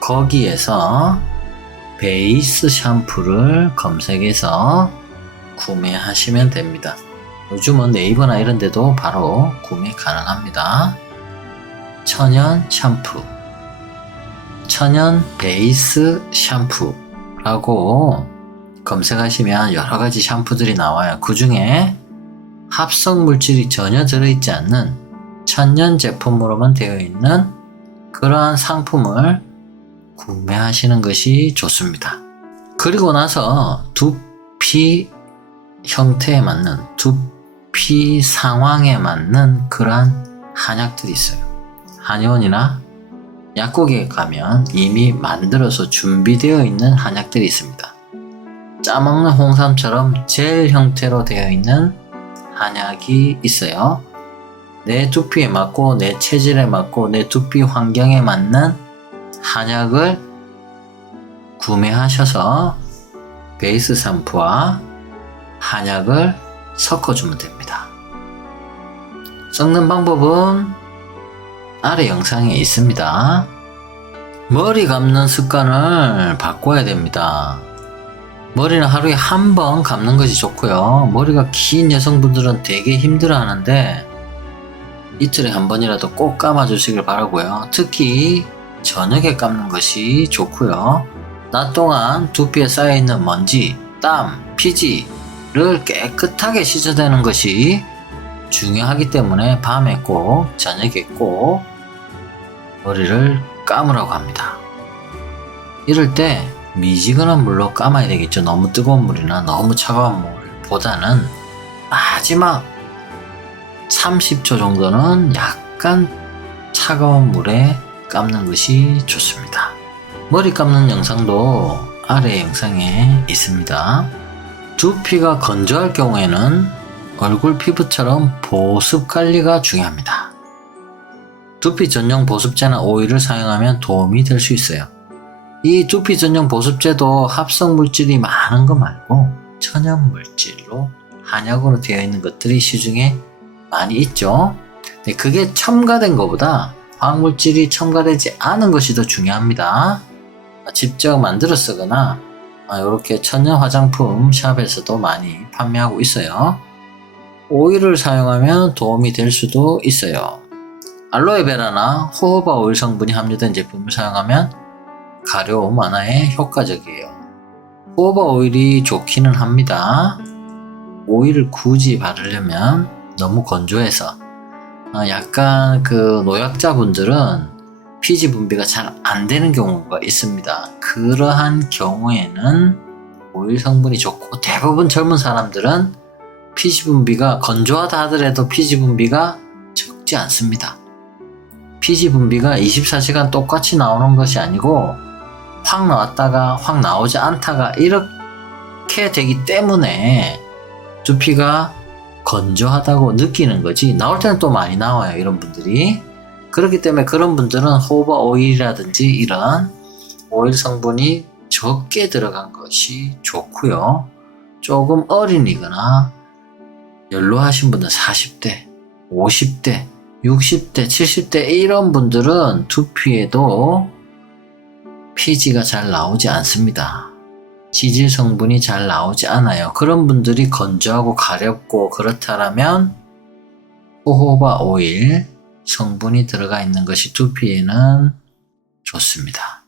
거기에서 베이스 샴푸를 검색해서 구매하시면 됩니다. 요즘은 네이버나 이런 데도 바로 구매 가능합니다. 천연 샴푸, 천연 베이스 샴푸라고 검색하시면 여러가지 샴푸들이 나와요. 그 중에 합성 물질이 전혀 들어있지 않는 천연 제품으로만 되어 있는 그러한 상품을 구매하시는 것이 좋습니다. 그리고 나서 두피 형태에 맞는, 두피 상황에 맞는 그러한 한약들이 있어요. 한의원이나 약국에 가면 이미 만들어서 준비되어 있는 한약들이 있습니다. 짜먹는 홍삼처럼 젤 형태로 되어 있는 한약이 있어요. 내 두피에 맞고 내 체질에 맞고 내 두피 환경에 맞는 한약을 구매하셔서 베이스 샴푸와 한약을 섞어주면 됩니다. 섞는 방법은 아래 영상에 있습니다. 머리 감는 습관을 바꿔야 됩니다. 머리는 하루에 한 번 감는 것이 좋고요. 머리가 긴 여성분들은 되게 힘들어 하는데 이틀에 한 번이라도 꼭 감아주시길 바라고요. 특히 저녁에 감는 것이 좋고요. 낮 동안 두피에 쌓여있는 먼지, 땀, 피지를 깨끗하게 씻어내는 것이 중요하기 때문에 밤에 꼭, 저녁에 꼭 머리를 감으라고 합니다. 이럴 때 미지근한 물로 감아야 되겠죠. 너무 뜨거운 물이나 너무 차가운 물보다는 마지막 30초 정도는 약간 차가운 물에 감는 것이 좋습니다. 머리 감는 영상도 아래 영상에 있습니다. 두피가 건조할 경우에는 얼굴 피부처럼 보습 관리가 중요합니다. 두피 전용 보습제나 오일을 사용하면 도움이 될 수 있어요. 이 두피 전용 보습제도 합성 물질이 많은 거 말고 천연 물질로 한약으로 되어 있는 것들이 시중에 많이 있죠. 네, 그게 첨가된 것보다 화학물질이 첨가되지 않은 것이 더 중요합니다. 직접 만들어 쓰거나 이렇게 천연 화장품 샵에서도 많이 판매하고 있어요. 오일을 사용하면 도움이 될 수도 있어요. 알로에베라나 호호바 오일 성분이 함유된 제품을 사용하면 가려움 완화에 효과적이에요. 호호바 오일이 좋기는 합니다. 오일을 굳이 바르려면 너무 건조해서 약간 그 노약자분들은 피지 분비가 잘 안 되는 경우가 있습니다. 그러한 경우에는 오일 성분이 좋고 대부분 젊은 사람들은 피지 분비가 건조하다 하더라도 피지 분비가 적지 않습니다. 피지 분비가 24시간 똑같이 나오는 것이 아니고 확 나왔다가 확 나오지 않다가 이렇게 되기 때문에 두피가 건조하다고 느끼는 거지, 나올 때는 또 많이 나와요, 이런 분들이. 그렇기 때문에 그런 분들은 호호바 오일이라든지 이런 오일 성분이 적게 들어간 것이 좋고요. 조금 어린이거나 연로하신 분들 40대, 50대, 60대, 70대 이런 분들은 두피에도 피지가 잘 나오지 않습니다. 지질 성분이 잘 나오지 않아요. 그런 분들이 건조하고 가렵고 그렇다면 호호바 오일 성분이 들어가 있는 것이 두피에는 좋습니다.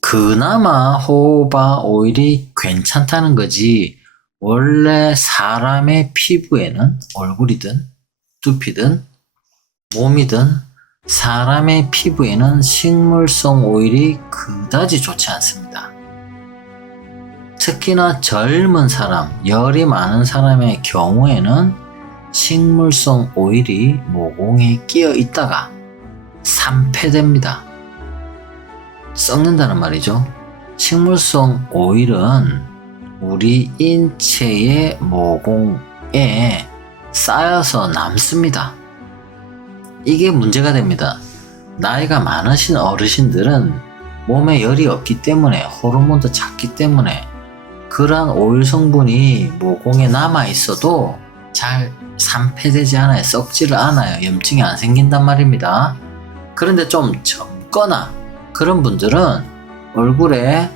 그나마 호호바 오일이 괜찮다는 거지, 원래 사람의 피부에는 얼굴이든 두피든 몸이든 사람의 피부에는 식물성 오일이 그다지 좋지 않습니다. 특히나 젊은 사람, 열이 많은 사람의 경우에는 식물성 오일이 모공에 끼어 있다가 산패됩니다. 썩는다는 말이죠. 식물성 오일은 우리 인체의 모공에 쌓여서 남습니다. 이게 문제가 됩니다. 나이가 많으신 어르신들은 몸에 열이 없기 때문에, 호르몬도 작기 때문에 그러한 오일 성분이 모공에 남아 있어도 잘 산패되지 않아요. 썩지를 않아요. 염증이 안 생긴단 말입니다. 그런데 좀 젊거나 그런 분들은 얼굴에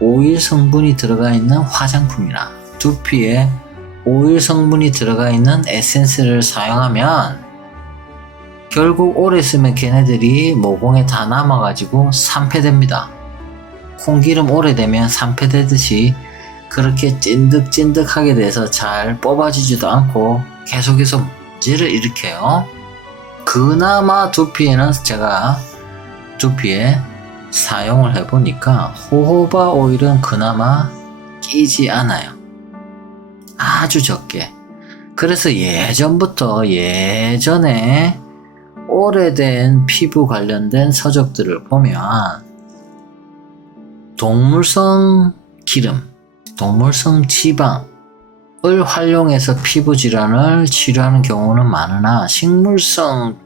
오일 성분이 들어가 있는 화장품이나 두피에 오일 성분이 들어가 있는 에센스를 사용하면 결국 오래 쓰면 걔네들이 모공에 다 남아가지고 산패됩니다. 콩기름 오래되면 산패되듯이 그렇게 찐득찐득하게 돼서 잘 뽑아지지도 않고 계속해서 문제를 일으켜요. 그나마 두피에는 제가 두피에 사용을 해보니까 호호바 오일은 그나마 끼지 않아요. 아주 적게. 그래서 예전에 오래된 피부 관련된 서적들을 보면 동물성 기름, 동물성 지방을 활용해서 피부 질환을 치료하는 경우는 많으나 식물성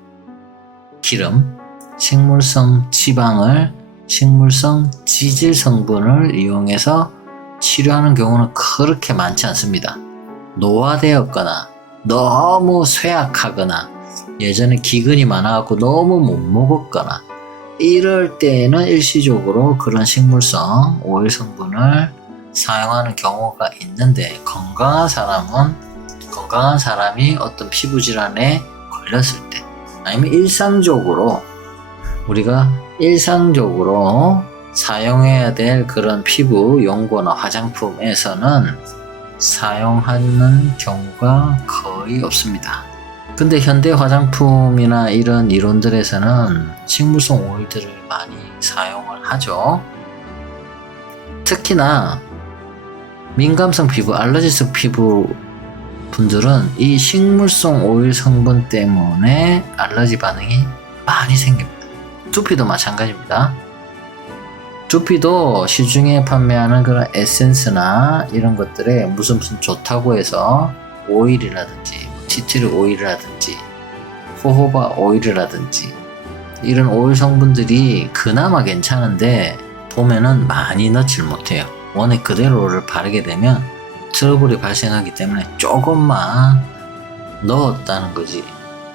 기름, 식물성 지방을 식물성 지질 성분을 이용해서 치료하는 경우는 그렇게 많지 않습니다. 노화되었거나 너무 쇠약하거나 예전에 기근이 많아갖고 너무 못 먹었거나 이럴 때에는 일시적으로 그런 식물성 오일 성분을 사용하는 경우가 있는데 건강한 사람이 어떤 피부 질환에 걸렸을 때 아니면 우리가 일상적으로 사용해야 될 그런 피부 용고나 화장품에서는 사용하는 경우가 거의 없습니다. 근데 현대 화장품이나 이런 이론들에서는 식물성 오일들을 많이 사용을 하죠. 특히나 민감성 피부, 알러지성 피부 분들은 이 식물성 오일 성분 때문에 알러지 반응이 많이 생깁니다. 두피도 마찬가지입니다. 두피도 시중에 판매하는 그런 에센스나 이런 것들에 무슨 좋다고 해서 오일이라든지 티트리 오일이라든지 호호바 오일이라든지 이런 오일 성분들이 그나마 괜찮은데 보면은 많이 넣질 못해요. 원액 그대로를 바르게 되면 트러블이 발생하기 때문에 조금만 넣었다는 거지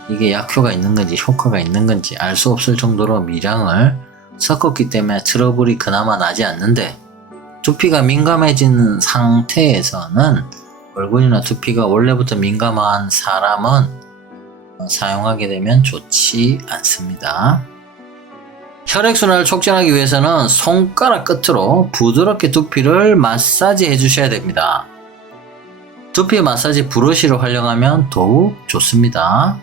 이게 약효가 있는 건지 효과가 있는 건지 알 수 없을 정도로 미량을 섞었기 때문에 트러블이 그나마 나지 않는데 두피가 민감해진 상태에서는 얼굴이나 두피가 원래부터 민감한 사람은 사용하게 되면 좋지 않습니다. 혈액순환을 촉진하기 위해서는 손가락 끝으로 부드럽게 두피를 마사지 해주셔야 됩니다. 두피 마사지 브러쉬를 활용하면 더욱 좋습니다.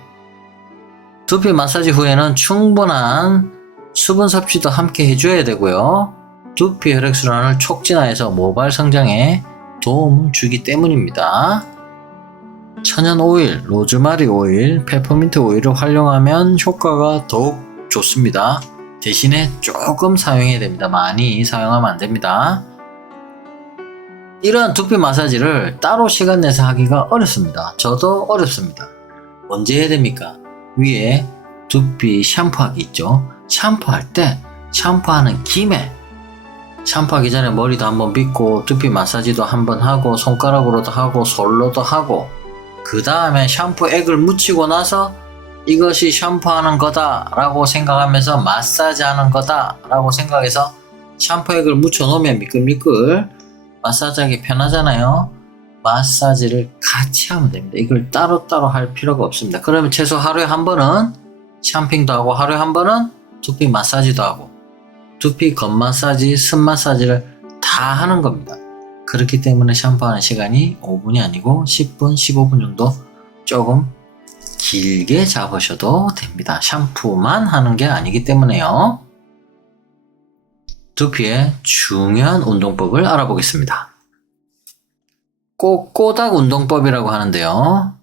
두피 마사지 후에는 충분한 수분 섭취도 함께 해줘야 되고요. 두피 혈액순환을 촉진하여서 모발 성장에 도움을 주기 때문입니다. 천연 오일, 로즈마리 오일, 페퍼민트 오일을 활용하면 효과가 더욱 좋습니다. 대신에 조금 사용해야 됩니다. 많이 사용하면 안 됩니다. 이러한 두피 마사지를 따로 시간 내서 하기가 어렵습니다. 저도 어렵습니다. 언제 해야 됩니까? 위에 두피 샴푸하기 있죠. 샴푸할 때 샴푸하는 김에 샴푸하기 전에 머리도 한번 빗고 두피 마사지도 한번 하고 손가락으로도 하고 솔로도 하고 그 다음에 샴푸액을 묻히고 나서 이것이 샴푸하는 거다 라고 생각하면서 마사지하는 거다 라고 생각해서 샴푸액을 묻혀 놓으면 미끌미끌 마사지하기 편하잖아요. 마사지를 같이 하면 됩니다. 이걸 따로따로 할 필요가 없습니다. 그러면 최소 하루에 한 번은 샴핑도 하고 하루에 한 번은 두피 마사지도 하고 두피 겉 마사지, 습 마사지를 다 하는 겁니다. 그렇기 때문에 샴푸하는 시간이 5분이 아니고 10분, 15분 정도 조금 길게 잡으셔도 됩니다. 샴푸만 하는 게 아니기 때문에요. 두피의 중요한 운동법을 알아보겠습니다. 꼬꼬닥 운동법이라고 하는데요.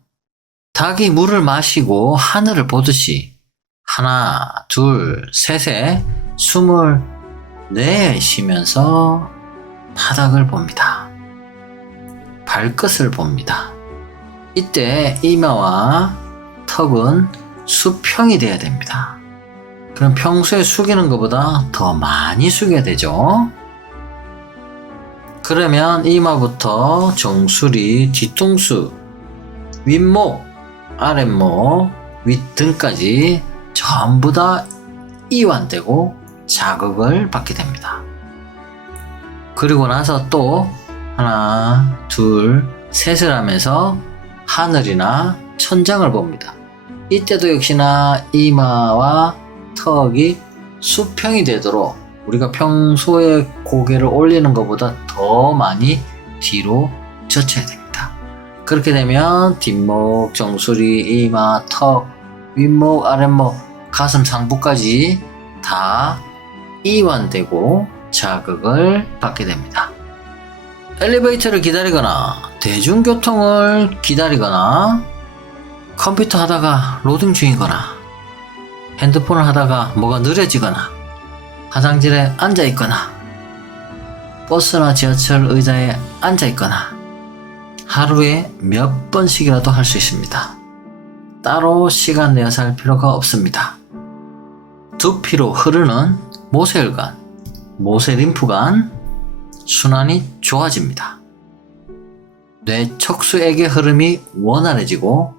닭이 물을 마시고 하늘을 보듯이 하나, 둘, 셋에 숨을 내쉬면서 바닥을 봅니다. 발끝을 봅니다. 이때 이마와 턱은 수평이 돼야 됩니다. 그럼 평소에 숙이는 것보다 더 많이 숙여야 되죠. 그러면 이마부터 정수리, 뒤통수, 윗목, 아랫목, 윗등까지 전부 다 이완되고 자극을 받게 됩니다. 그리고 나서 또 하나, 둘, 셋을 하면서 하늘이나 천장을 봅니다. 이때도 역시나 이마와 턱이 수평이 되도록 우리가 평소에 고개를 올리는 것보다 더 많이 뒤로 젖혀야 됩니다. 그렇게 되면 뒷목, 정수리, 이마, 턱, 윗목, 아랫목, 가슴 상부까지 다 이완되고 자극을 받게 됩니다. 엘리베이터를 기다리거나 대중교통을 기다리거나 컴퓨터 하다가 로딩 중이거나 핸드폰을 하다가 뭐가 느려지거나 화장실에 앉아있거나 버스나 지하철 의자에 앉아있거나 하루에 몇 번씩이라도 할 수 있습니다. 따로 시간 내어서 할 필요가 없습니다. 두피로 흐르는 모세혈관, 모세림프관 순환이 좋아집니다. 뇌 척수액의 흐름이 원활해지고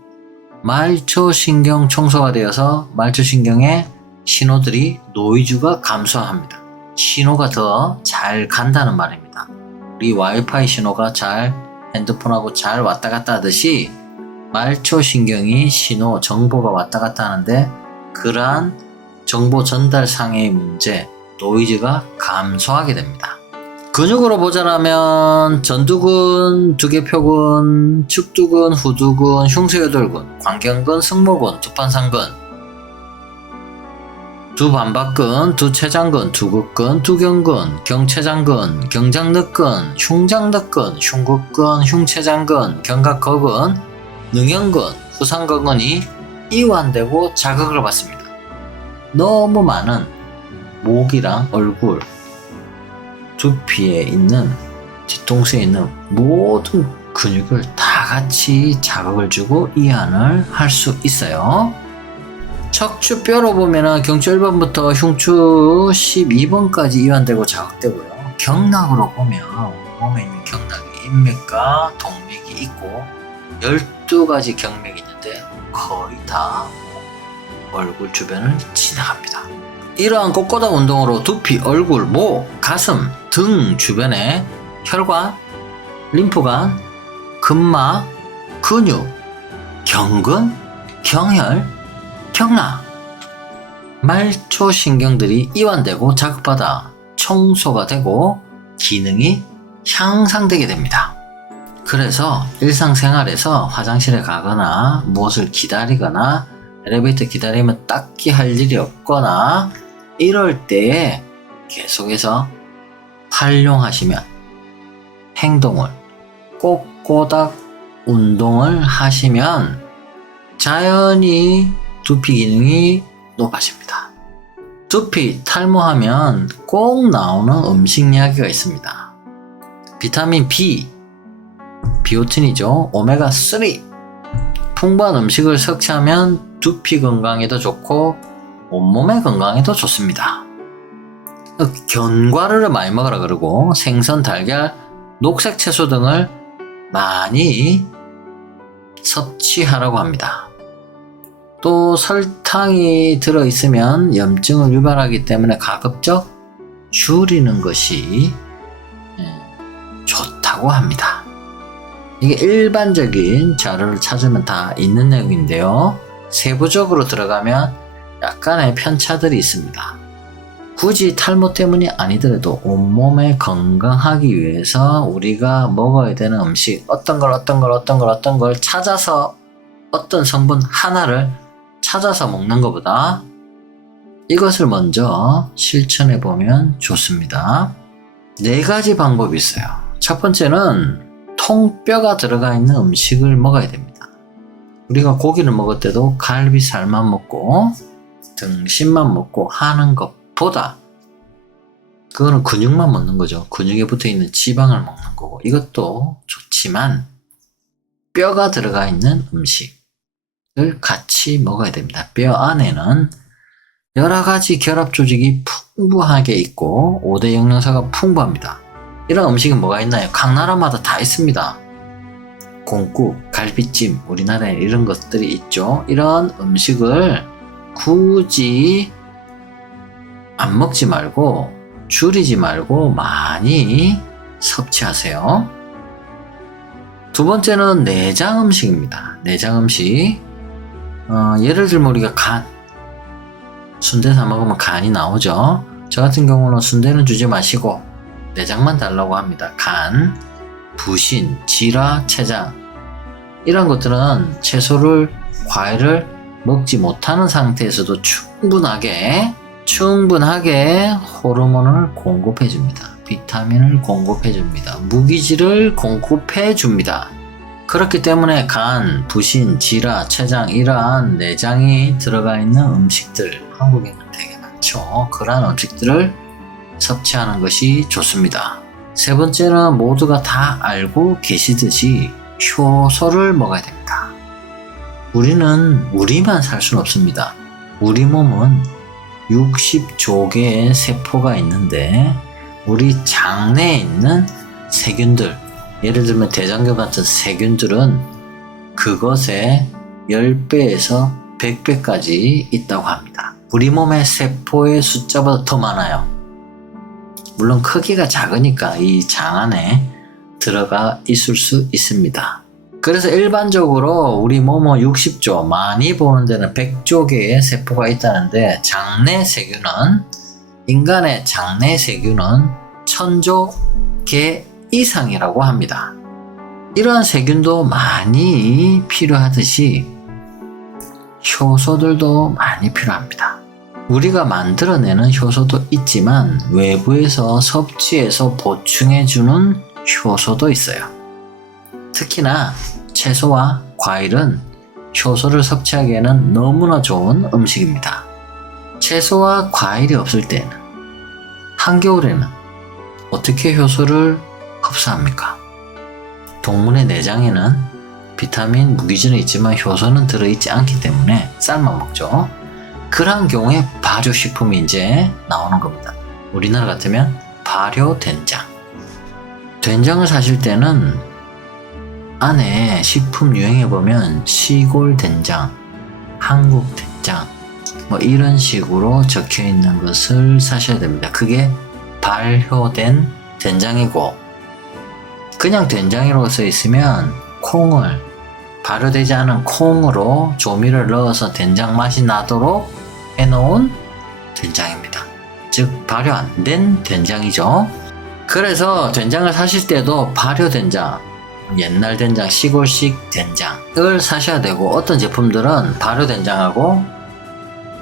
말초신경 청소가 되어서 말초신경의 신호들이 노이즈가 감소합니다. 신호가 더 잘 간다는 말입니다. 우리 와이파이 신호가 잘 핸드폰하고 잘 왔다 갔다 하듯이 말초신경이 신호, 정보가 왔다 갔다 하는데 그러한 정보 전달상의 문제, 노이즈가 감소하게 됩니다. 근육으로 보자라면 전두근, 두개표근, 측두근, 후두근, 흉쇄요돌근, 광견근, 승모근, 두판상근, 두반박근, 두췌장근, 두극근, 두경근, 경췌장근, 경장늑근, 흉장늑근, 흉극근, 흉췌장근, 견갑거근, 능형근, 후상거근이 이완되고 자극을 받습니다. 너무 많은 목이랑 얼굴, 두피에 있는 뒤통수에 있는 모든 근육을 다 같이 자극을 주고 이완을 할 수 있어요. 척추뼈로 보면은 경추 1번부터 흉추 12번까지 이완되고 자극되고요. 경락으로 보면 몸에 있는 경락이 인맥과 동맥이 있고 12가지 경맥이 있는데 거의 다 얼굴 주변을 지나갑니다. 이러한 꼿꼿한 운동으로 두피, 얼굴, 목, 가슴, 등 주변에 혈관, 림프관, 근막, 근육, 경근, 경혈, 경락, 말초신경들이 이완되고 자극받아 청소가 되고 기능이 향상되게 됩니다. 그래서 일상생활에서 화장실에 가거나 무엇을 기다리거나 엘리베이터 기다리면 딱히 할 일이 없거나 이럴 때에 계속해서 활용하시면 행동을 꼬꼬닥 운동을 하시면 자연히 두피 기능이 높아집니다. 두피 탈모하면 꼭 나오는 음식 이야기가 있습니다. 비타민 B, 비오틴이죠. 오메가3 풍부한 음식을 섭취하면 두피 건강에도 좋고 온몸의 건강에도 좋습니다. 견과류를 많이 먹으라 그러고 생선, 달걀, 녹색 채소 등을 많이 섭취하라고 합니다. 또 설탕이 들어있으면 염증을 유발하기 때문에 가급적 줄이는 것이 좋다고 합니다. 이게 일반적인 자료를 찾으면 다 있는 내용인데요. 세부적으로 들어가면 약간의 편차들이 있습니다. 굳이 탈모 때문이 아니더라도 온몸에 건강하기 위해서 우리가 먹어야 되는 음식 어떤 걸 찾아서 어떤 성분 하나를 찾아서 먹는 것보다 이것을 먼저 실천해 보면 좋습니다. 4가지 방법이 있어요. 첫 번째는 통뼈가 들어가 있는 음식을 먹어야 됩니다. 우리가 고기를 먹을 때도 갈비살만 먹고 등심만 먹고 하는 것보다 그거는 근육만 먹는 거죠. 근육에 붙어있는 지방을 먹는 거고 이것도 좋지만 뼈가 들어가 있는 음식을 같이 먹어야 됩니다. 뼈 안에는 여러 가지 결합 조직이 풍부하게 있고 5대 영양소가 풍부합니다. 이런 음식은 뭐가 있나요? 각 나라마다 다 있습니다. 콩국, 갈비찜, 우리나라에 이런 것들이 있죠. 이런 음식을 굳이 안 먹지 말고 줄이지 말고 많이 섭취하세요. 두 번째는 내장 음식입니다. 내장 음식. 예를 들면 우리가 간. 순대 사 먹으면 간이 나오죠. 저 같은 경우는 순대는 주지 마시고 내장만 달라고 합니다. 간, 부신, 지라, 췌장. 이런 것들은 채소를, 과일을 먹지 못하는 상태에서도 충분하게 호르몬을 공급해줍니다. 비타민을 공급해줍니다. 무기질을 공급해줍니다. 그렇기 때문에 간, 부신, 지라, 췌장 이러한 내장이 들어가 있는 음식들, 한국에는 되게 많죠. 그러한 음식들을 섭취하는 것이 좋습니다. 세 번째는 모두가 다 알고 계시듯이 효소를 먹어야 됩니다. 우리만 살 수는 없습니다. 우리 몸은 60조 개의 세포가 있는데 우리 장내에 있는 세균들, 예를 들면 대장균 같은 세균들은 그것의 10배에서 100배까지 있다고 합니다. 우리 몸의 세포의 숫자보다 더 많아요. 물론 크기가 작으니까 이 장 안에 들어가 있을 수 있습니다. 그래서 일반적으로 우리 몸은 60조, 많이 보는 데는 100조 개의 세포가 있다는데 인간의 장내 세균은 1000조 개 이상이라고 합니다. 이러한 세균도 많이 필요하듯이 효소들도 많이 필요합니다. 우리가 만들어내는 효소도 있지만 외부에서 섭취해서 보충해주는 효소도 있어요. 특히나 채소와 과일은 효소를 섭취하기에는 너무나 좋은 음식입니다. 채소와 과일이 없을 때는, 한겨울에는 어떻게 효소를 흡수합니까? 동물의 내장에는 비타민, 무기질은 있지만 효소는 들어있지 않기 때문에 삶아 먹죠. 그런 경우에 발효식품이 이제 나오는 겁니다. 우리나라 같으면 발효된장. 된장을 사실 때는 안에 식품 유행해 보면 시골 된장, 한국 된장 뭐 이런 식으로 적혀 있는 것을 사셔야 됩니다. 그게 발효된 된장이고, 그냥 된장이라고 써 있으면 발효되지 않은 콩으로 조미를 넣어서 된장 맛이 나도록 해놓은 된장입니다. 즉 발효 안 된 된장이죠. 그래서 된장을 사실 때도 발효 된장, 옛날 된장, 시골식 된장을 사셔야 되고, 어떤 제품들은 발효 된장하고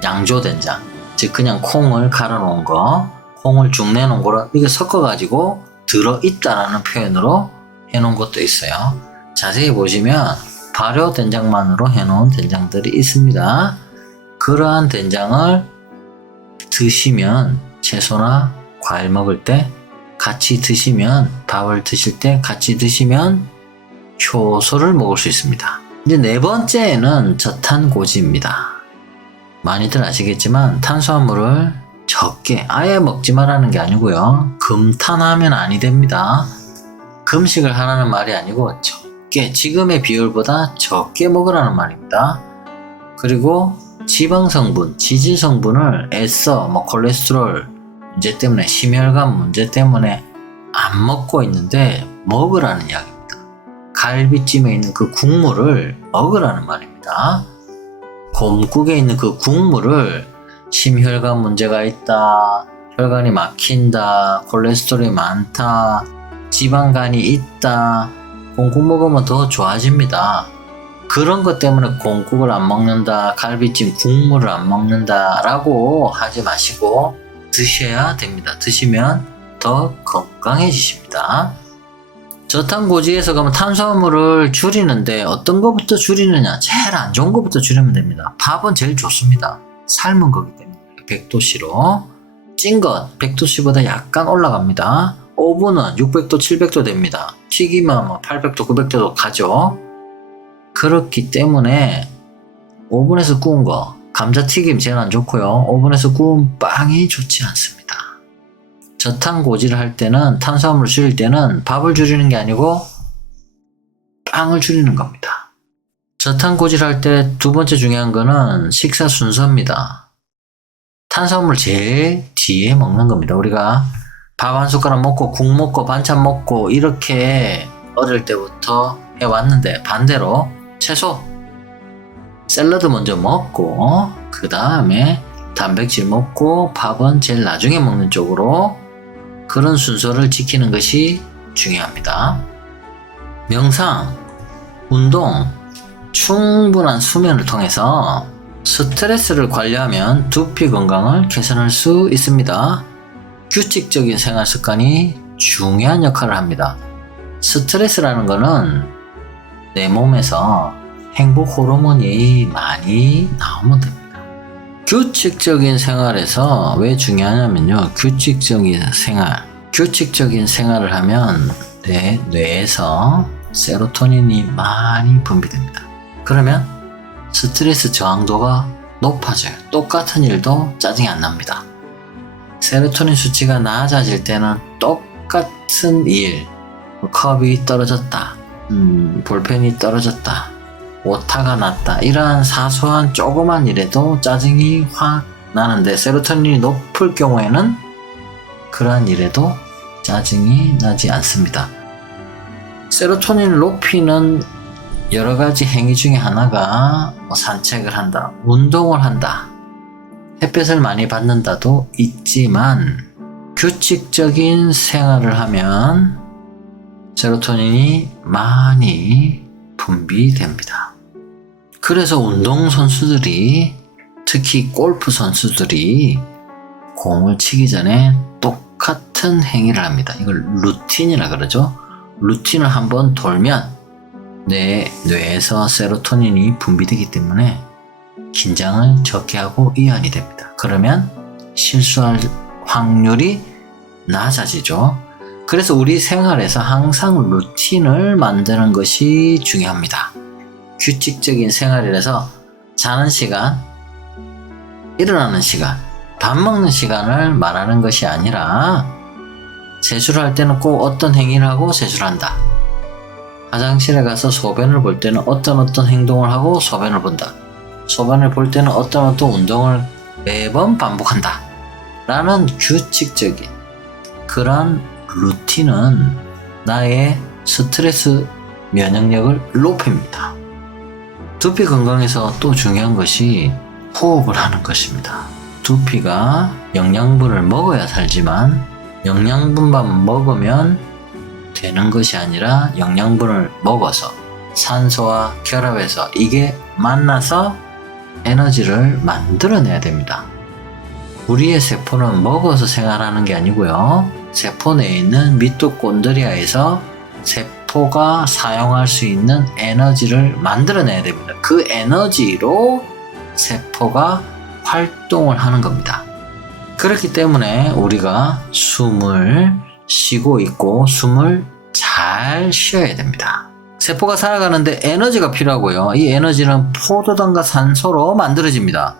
양조 된장, 즉 그냥 콩을 갈아 놓은 거, 콩을 죽 내놓은 거를 이게 섞어 가지고 들어있다라는 표현으로 해놓은 것도 있어요. 자세히 보시면 발효 된장만으로 해놓은 된장들이 있습니다. 그러한 된장을 드시면, 채소나 과일 먹을 때 같이 드시면, 밥을 드실 때 같이 드시면 효소를 먹을 수 있습니다. 이제 네 번째는 저탄고지입니다. 많이들 아시겠지만 탄수화물을 적게, 아예 먹지 말라는 게 아니고요. 금탄하면 아니 됩니다. 금식을 하라는 말이 아니고 적게, 지금의 비율보다 적게 먹으라는 말입니다. 그리고 지방 성분, 지질 성분을 애써 콜레스테롤 문제 때문에, 심혈관 문제 때문에 안 먹고 있는데 먹으라는 이야기입니다. 갈비찜에 있는 그 국물을 먹으라는 말입니다. 곰국에 있는 그 국물을 심혈관 문제가 있다, 혈관이 막힌다, 콜레스테롤이 많다, 지방간이 있다, 곰국 먹으면 더 좋아집니다. 그런 것 때문에 곰국을 안 먹는다, 갈비찜 국물을 안 먹는다 라고 하지 마시고 드셔야 됩니다. 드시면 더 건강해지십니다. 저탄고지에서 그러면 탄수화물을 줄이는데 어떤 것부터 줄이느냐? 제일 안 좋은 것부터 줄이면 됩니다. 밥은 제일 좋습니다. 삶은 거기 때문에 100도씨로. 찐 것 100도씨보다 약간 올라갑니다. 오븐은 600도, 700도 됩니다. 튀기면 800도, 900도도 가죠. 그렇기 때문에 오븐에서 구운 거, 감자튀김 제일 안 좋고요. 오븐에서 구운 빵이 좋지 않습니다. 저탄고지를 할 때는, 탄수화물을 줄일 때는 밥을 줄이는 게 아니고 빵을 줄이는 겁니다. 저탄고지를 할 때 두 번째 중요한 거는 식사 순서입니다. 탄수화물 제일 뒤에 먹는 겁니다. 우리가 밥 한 숟가락 먹고 국 먹고 반찬 먹고 이렇게 어릴 때부터 해왔는데 반대로 채소, 샐러드 먼저 먹고 그 다음에 단백질 먹고 밥은 제일 나중에 먹는 쪽으로 그런 순서를 지키는 것이 중요합니다. 명상, 운동, 충분한 수면을 통해서 스트레스를 관리하면 두피 건강을 개선할 수 있습니다. 규칙적인 생활 습관이 중요한 역할을 합니다. 스트레스라는 것은 내 몸에서 행복 호르몬이 많이 나오면 됩니다. 규칙적인 생활에서 왜 중요하냐면요. 규칙적인 생활을 하면 내 뇌에서 세로토닌이 많이 분비됩니다. 그러면 스트레스 저항도가 높아져요. 똑같은 일도 짜증이 안 납니다. 세로토닌 수치가 낮아질 때는 똑같은 일, 컵이 떨어졌다, 볼펜이 떨어졌다, 오타가 났다, 이러한 사소한 조그만 일에도 짜증이 확 나는데 세로토닌이 높을 경우에는 그러한 일에도 짜증이 나지 않습니다. 세로토닌을 높이는 여러 가지 행위 중에 하나가 산책을 한다, 운동을 한다, 햇볕을 많이 받는다도 있지만 규칙적인 생활을 하면 세로토닌이 많이 분비됩니다. 그래서 운동선수들이, 특히 골프 선수들이 공을 치기 전에 똑같은 행위를 합니다. 이걸 루틴이라 그러죠. 루틴을 한번 돌면 내 뇌에서 세로토닌이 분비되기 때문에 긴장을 적게 하고 이완이 됩니다. 그러면 실수할 확률이 낮아지죠. 그래서 우리 생활에서 항상 루틴을 만드는 것이 중요합니다. 규칙적인 생활이라서 자는 시간, 일어나는 시간, 밥 먹는 시간을 말하는 것이 아니라 세수를 할 때는 꼭 어떤 행위를 하고 세수를 한다. 화장실에 가서 소변을 볼 때는 어떤 행동을 하고 소변을 본다. 소변을 볼 때는 어떤 운동을 매번 반복한다. 라는 규칙적인 그런 루틴은 나의 스트레스 면역력을 높입니다. 두피 건강에서 또 중요한 것이 호흡을 하는 것입니다. 두피가 영양분을 먹어야 살지만 영양분만 먹으면 되는 것이 아니라 영양분을 먹어서 산소와 결합해서 이게 만나서 에너지를 만들어내야 됩니다. 우리의 세포는 먹어서 생활하는 게 아니고요. 세포 내에 있는 미토콘드리아에서 세포가 사용할 수 있는 에너지를 만들어내야 됩니다. 그 에너지로 세포가 활동을 하는 겁니다. 그렇기 때문에 우리가 숨을 쉬고 있고 숨을 잘 쉬어야 됩니다. 세포가 살아가는데 에너지가 필요하고요. 이 에너지는 포도당과 산소로 만들어집니다.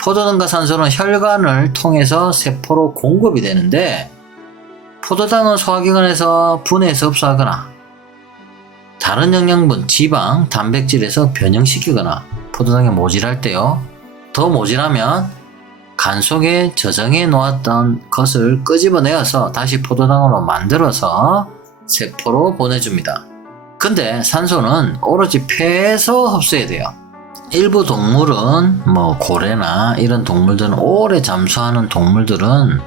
포도당과 산소는 혈관을 통해서 세포로 공급이 되는데 포도당은 소화기관에서 분해해서 흡수하거나 다른 영양분, 지방, 단백질에서 변형시키거나 포도당이 모질할 때요. 더 모질하면 간 속에 저장해 놓았던 것을 끄집어내어서 다시 포도당으로 만들어서 세포로 보내줍니다. 근데 산소는 오로지 폐에서 흡수해야 돼요. 일부 동물은 고래나 이런 동물들은 오래 잠수하는 동물들은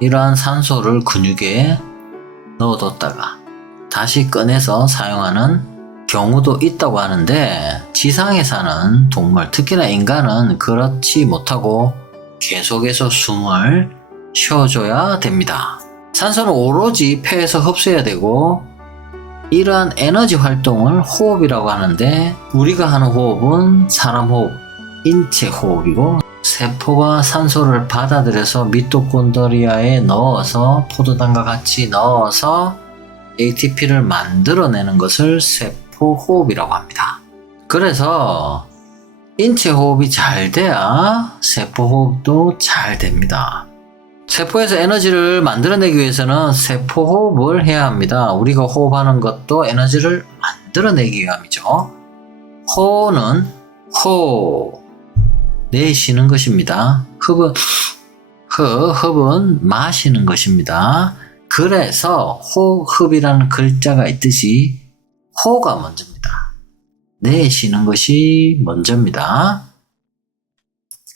이러한 산소를 근육에 넣어뒀다가 다시 꺼내서 사용하는 경우도 있다고 하는데 지상에 사는 동물, 특히나 인간은 그렇지 못하고 계속해서 숨을 쉬어줘야 됩니다. 산소는 오로지 폐에서 흡수해야 되고 이러한 에너지 활동을 호흡이라고 하는데 우리가 하는 호흡은 사람 호흡, 인체 호흡이고 세포가 산소를 받아들여서 미토콘드리아에 넣어서 포도당과 같이 넣어서 ATP를 만들어내는 것을 세포 호흡이라고 합니다. 그래서 인체 호흡이 잘 돼야 세포 호흡도 잘 됩니다. 세포에서 에너지를 만들어내기 위해서는 세포 호흡을 해야 합니다. 우리가 호흡하는 것도 에너지를 만들어내기 위함이죠. 호는 내쉬는 것입니다. 흡은 마시는 것입니다. 그래서 호흡이라는 글자가 있듯이 호가 먼저입니다. 내쉬는 것이 먼저입니다.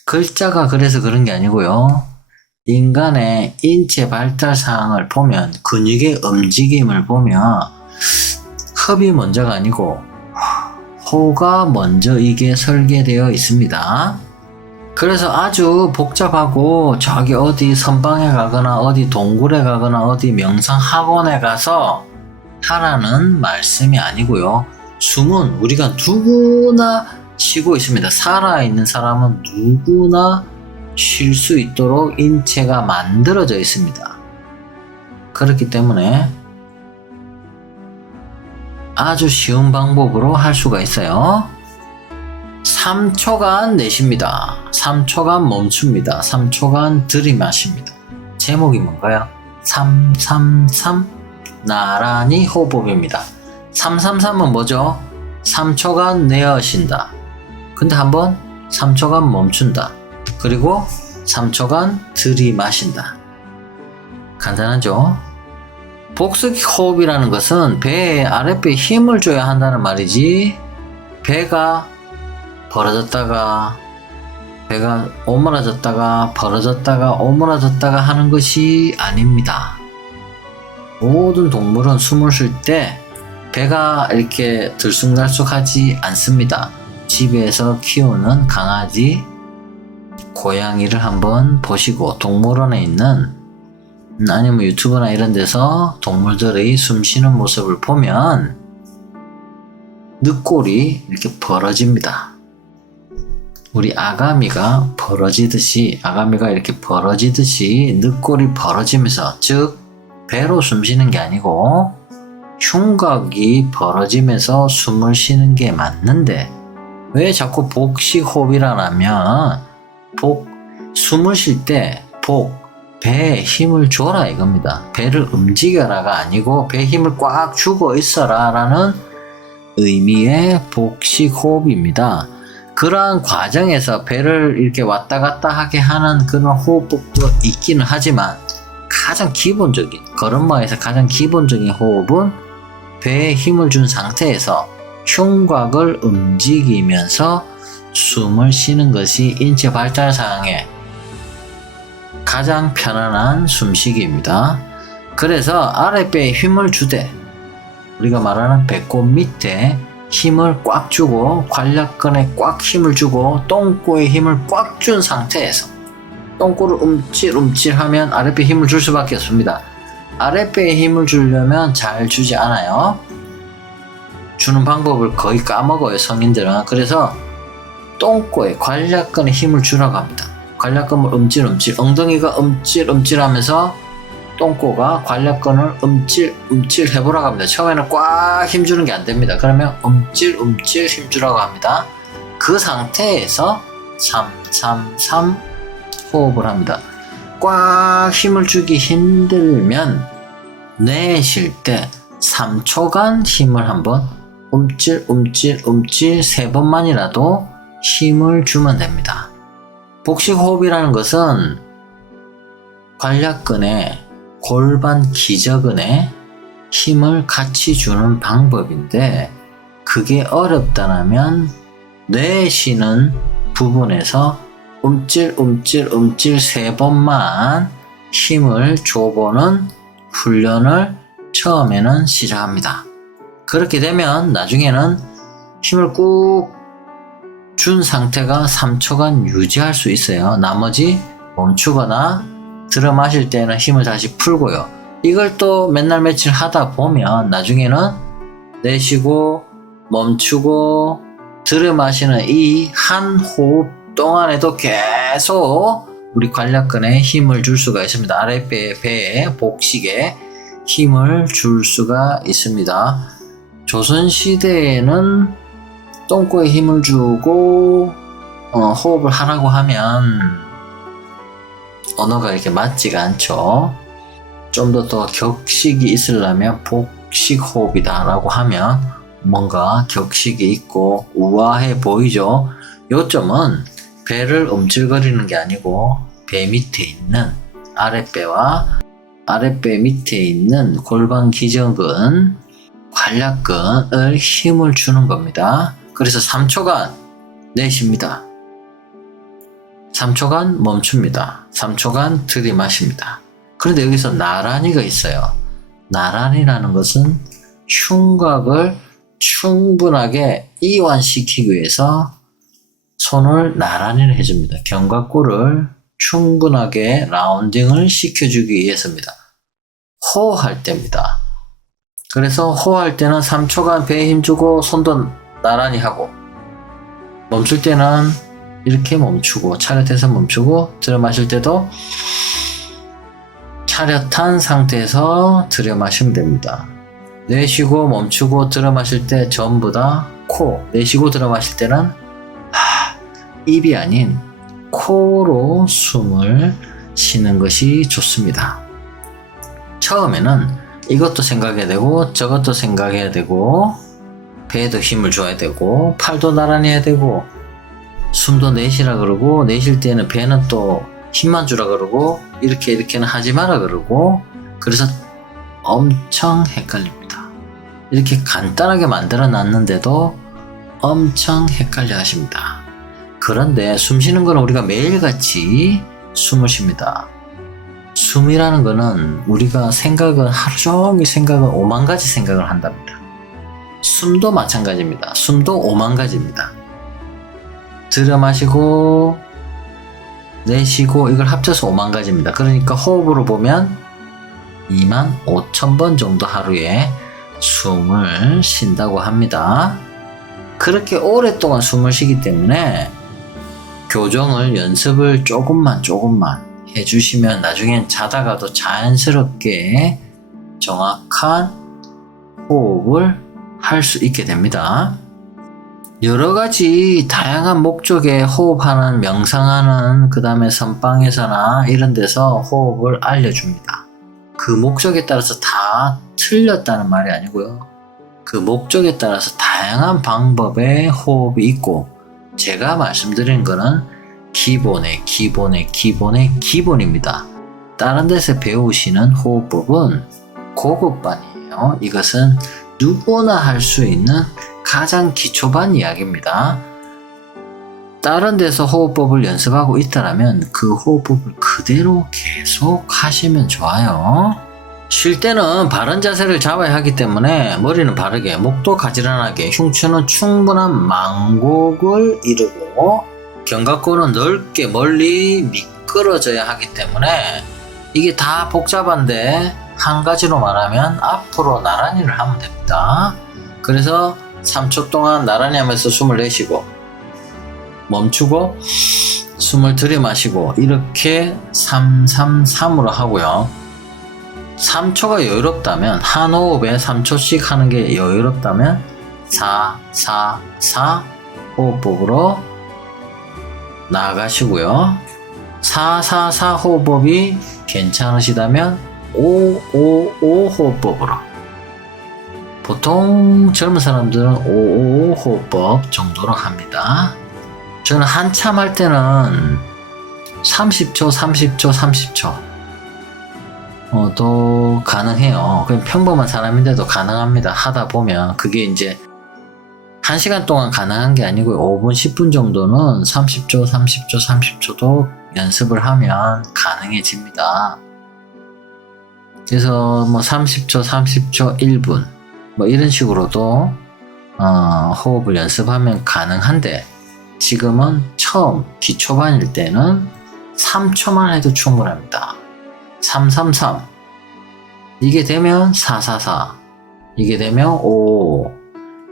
글자가 그래서 그런 게 아니고요. 인간의 인체 발달 사항을 보면, 근육의 움직임을 보면 흡이 먼저가 아니고 호가 먼저 이게 설계되어 있습니다. 그래서 아주 복잡하고 저기 어디 선방에 가거나 어디 동굴에 가거나 어디 명상학원에 가서 하라는 말씀이 아니고요. 숨은 우리가 누구나 쉬고 있습니다. 살아있는 사람은 누구나 쉴 수 있도록 인체가 만들어져 있습니다. 그렇기 때문에 아주 쉬운 방법으로 할 수가 있어요. 3초간 내쉽니다. 3초간 멈춥니다. 3초간 들이마십니다. 제목이 뭔가요? 333 나란히 호흡법입니다. 333은 뭐죠? 3초간 내어신다. 근데 한번 3초간 멈춘다. 그리고 3초간 들이마신다. 간단하죠? 복식 호흡이라는 것은 배에 아랫배에 힘을 줘야 한다는 말이지, 배가 벌어졌다가 배가 오므라졌다가 벌어졌다가 오므라졌다가 하는 것이 아닙니다. 모든 동물은 숨을 쉴 때 배가 이렇게 들쑥날쑥하지 않습니다. 집에서 키우는 강아지, 고양이를 한번 보시고 동물원에 있는 아니면 유튜브나 이런 데서 동물들의 숨 쉬는 모습을 보면 늑골이 이렇게 벌어집니다. 우리 아가미가 이렇게 벌어지듯이 늑골이 벌어지면서, 즉 배로 숨 쉬는 게 아니고 흉곽이 벌어지면서 숨을 쉬는 게 맞는데, 왜 자꾸 복식호흡이라 하면 숨을 쉴 때 배에 힘을 줘라 이겁니다. 배를 움직여라가 아니고 배에 힘을 꽉 주고 있어라 라는 의미의 복식호흡입니다. 그러한 과정에서 배를 이렇게 왔다 갔다 하게 하는 그런 호흡법도 있기는 하지만, 가장 기본적인, 걸음마에서 가장 기본적인 호흡은 배에 힘을 준 상태에서 흉곽을 움직이면서 숨을 쉬는 것이 인체 발달 사항의 가장 편안한 숨쉬기입니다. 그래서 아랫배에 힘을 주되, 우리가 말하는 배꼽 밑에 힘을 꽉 주고 관략근에 꽉 힘을 주고 똥꼬에 힘을 꽉 준 상태에서 똥꼬를 움찔움찔하면 아랫배에 힘을 줄 수밖에 없습니다. 아랫배에 힘을 주려면 잘 주지 않아요. 주는 방법을 거의 까먹어요, 성인들은. 그래서 똥꼬에 관략근에 힘을 주라고 합니다. 관략근을 움찔움찔, 엉덩이가 움찔움찔하면서 똥꼬가 관략근을 움찔움찔 해보라고 합니다. 처음에는 꽉 힘주는 게 안 됩니다. 그러면 움찔움찔 힘주라고 합니다. 그 상태에서 333 호흡을 합니다. 꽉 힘을 주기 힘들면 내쉴 때 3초간 힘을 한번 움찔움찔 3번만이라도 힘을 주면 됩니다. 복식호흡이라는 것은 관략근에 골반 기저근에 힘을 같이 주는 방법인데, 그게 어렵다면 내쉬는 부분에서 움찔움찔 3번만 힘을 줘보는 훈련을 처음에는 시작합니다. 그렇게 되면 나중에는 힘을 꾹 준 상태가 3초간 유지할 수 있어요. 나머지 멈추거나 들어 마실 때는 힘을 다시 풀고요. 이걸 또 맨날 며칠 하다 보면 나중에는 내쉬고 멈추고 들어 마시는 이 한 호흡 동안에도 계속 우리 관략근에 힘을 줄 수가 있습니다. 아랫배에 복식에 힘을 줄 수가 있습니다. 조선시대에는 똥꼬에 힘을 주고 호흡을 하라고 하면 언어가 이렇게 맞지가 않죠. 좀 더 격식이 있으려면 복식호흡이다 라고 하면 뭔가 격식이 있고 우아해 보이죠. 요점은 배를 움찔거리는 게 아니고 배 밑에 있는 아랫배 밑에 있는 골반 기저근, 활력근을 힘을 주는 겁니다. 그래서 3초간 내쉽니다. 3초간 멈춥니다. 3초간 들이마십니다. 그런데 여기서 나란히가 있어요. 나란히라는 것은 흉곽을 충분하게 이완시키기 위해서 손을 나란히를 해줍니다. 견갑골을 충분하게 라운딩을 시켜주기 위해서입니다. 호흡할 때입니다. 그래서 호흡할 때는 3초간 배에 힘주고 손도 나란히 하고, 멈출 때는 이렇게 멈추고, 차렷해서 멈추고, 들어 마실 때도 차렷한 상태에서 들여 마시면 됩니다. 내쉬고 멈추고 들어 마실 때 전부 다 코, 내쉬고 들어 마실 때는 입이 아닌 코로 숨을 쉬는 것이 좋습니다. 처음에는 이것도 생각해야 되고 저것도 생각해야 되고 배에도 힘을 줘야 되고 팔도 나란히 해야 되고 숨도 내쉬라 그러고 내쉴 때는 배는 또 힘만 주라 그러고 이렇게는 하지 마라 그러고 그래서 엄청 헷갈립니다. 이렇게 간단하게 만들어 놨는데도 엄청 헷갈려 하십니다. 그런데 숨 쉬는 거는 우리가 매일같이 숨을 쉽니다. 숨이라는 거는 우리가 생각은 하루 종일 생각은 5만 가지 생각을 한답니다. 숨도 마찬가지입니다. 숨도 5만 가지입니다. 들여 마시고 내쉬고 이걸 합쳐서 5만 가지입니다. 그러니까 호흡으로 보면 2만 5천 번 정도 하루에 숨을 쉰다고 합니다. 그렇게 오랫동안 숨을 쉬기 때문에 교정을 연습을 조금만 해주시면 나중엔 자다가도 자연스럽게 정확한 호흡을 할 수 있게 됩니다. 여러 가지 다양한 목적의 호흡하는, 명상하는, 그 다음에 선방에서나 이런 데서 호흡을 알려줍니다. 그 목적에 따라서 다 틀렸다는 말이 아니고요. 그 목적에 따라서 다양한 방법의 호흡이 있고 제가 말씀드린 거는 기본의 기본입니다. 다른 데서 배우시는 호흡법은 고급반이에요. 이것은 누구나 할 수 있는 가장 기초반 이야기입니다. 다른 데서 호흡법을 연습하고 있다면 그 호흡법을 그대로 계속 하시면 좋아요. 쉴 때는 바른 자세를 잡아야 하기 때문에 머리는 바르게, 목도 가지런하게, 흉추는 충분한 망곡을 이루고 견갑골은 넓게 멀리 미끄러져야 하기 때문에 이게 다 복잡한데 한 가지로 말하면 앞으로 나란히를 하면 됩니다. 그래서 3초 동안 나란히 하면서 숨을 내쉬고 멈추고 숨을 들이마시고 이렇게 3-3-3으로 하고요. 3초가 여유롭다면 한 호흡에 3초씩 하는 게 여유롭다면 4-4-4 호흡법으로 나아가시고요. 4-4-4 호흡법이 괜찮으시다면 5-5-5 호흡법으로, 보통 젊은 사람들은 5-5-5 호흡법 정도로 합니다. 저는 한참 할 때는 30초 도 가능해요. 그냥 평범한 사람인데도 가능합니다. 하다 보면 그게 이제 1시간 동안 가능한 게 아니고 5분, 10분 정도는 30초도 연습을 하면 가능해집니다. 그래서 뭐 30초, 1분 뭐 이런 식으로도 호흡을 연습하면 가능한데 지금은 처음 기초반일 때는 3초만 해도 충분합니다. 3-3-3 이게 되면 4-4-4 이게 되면 5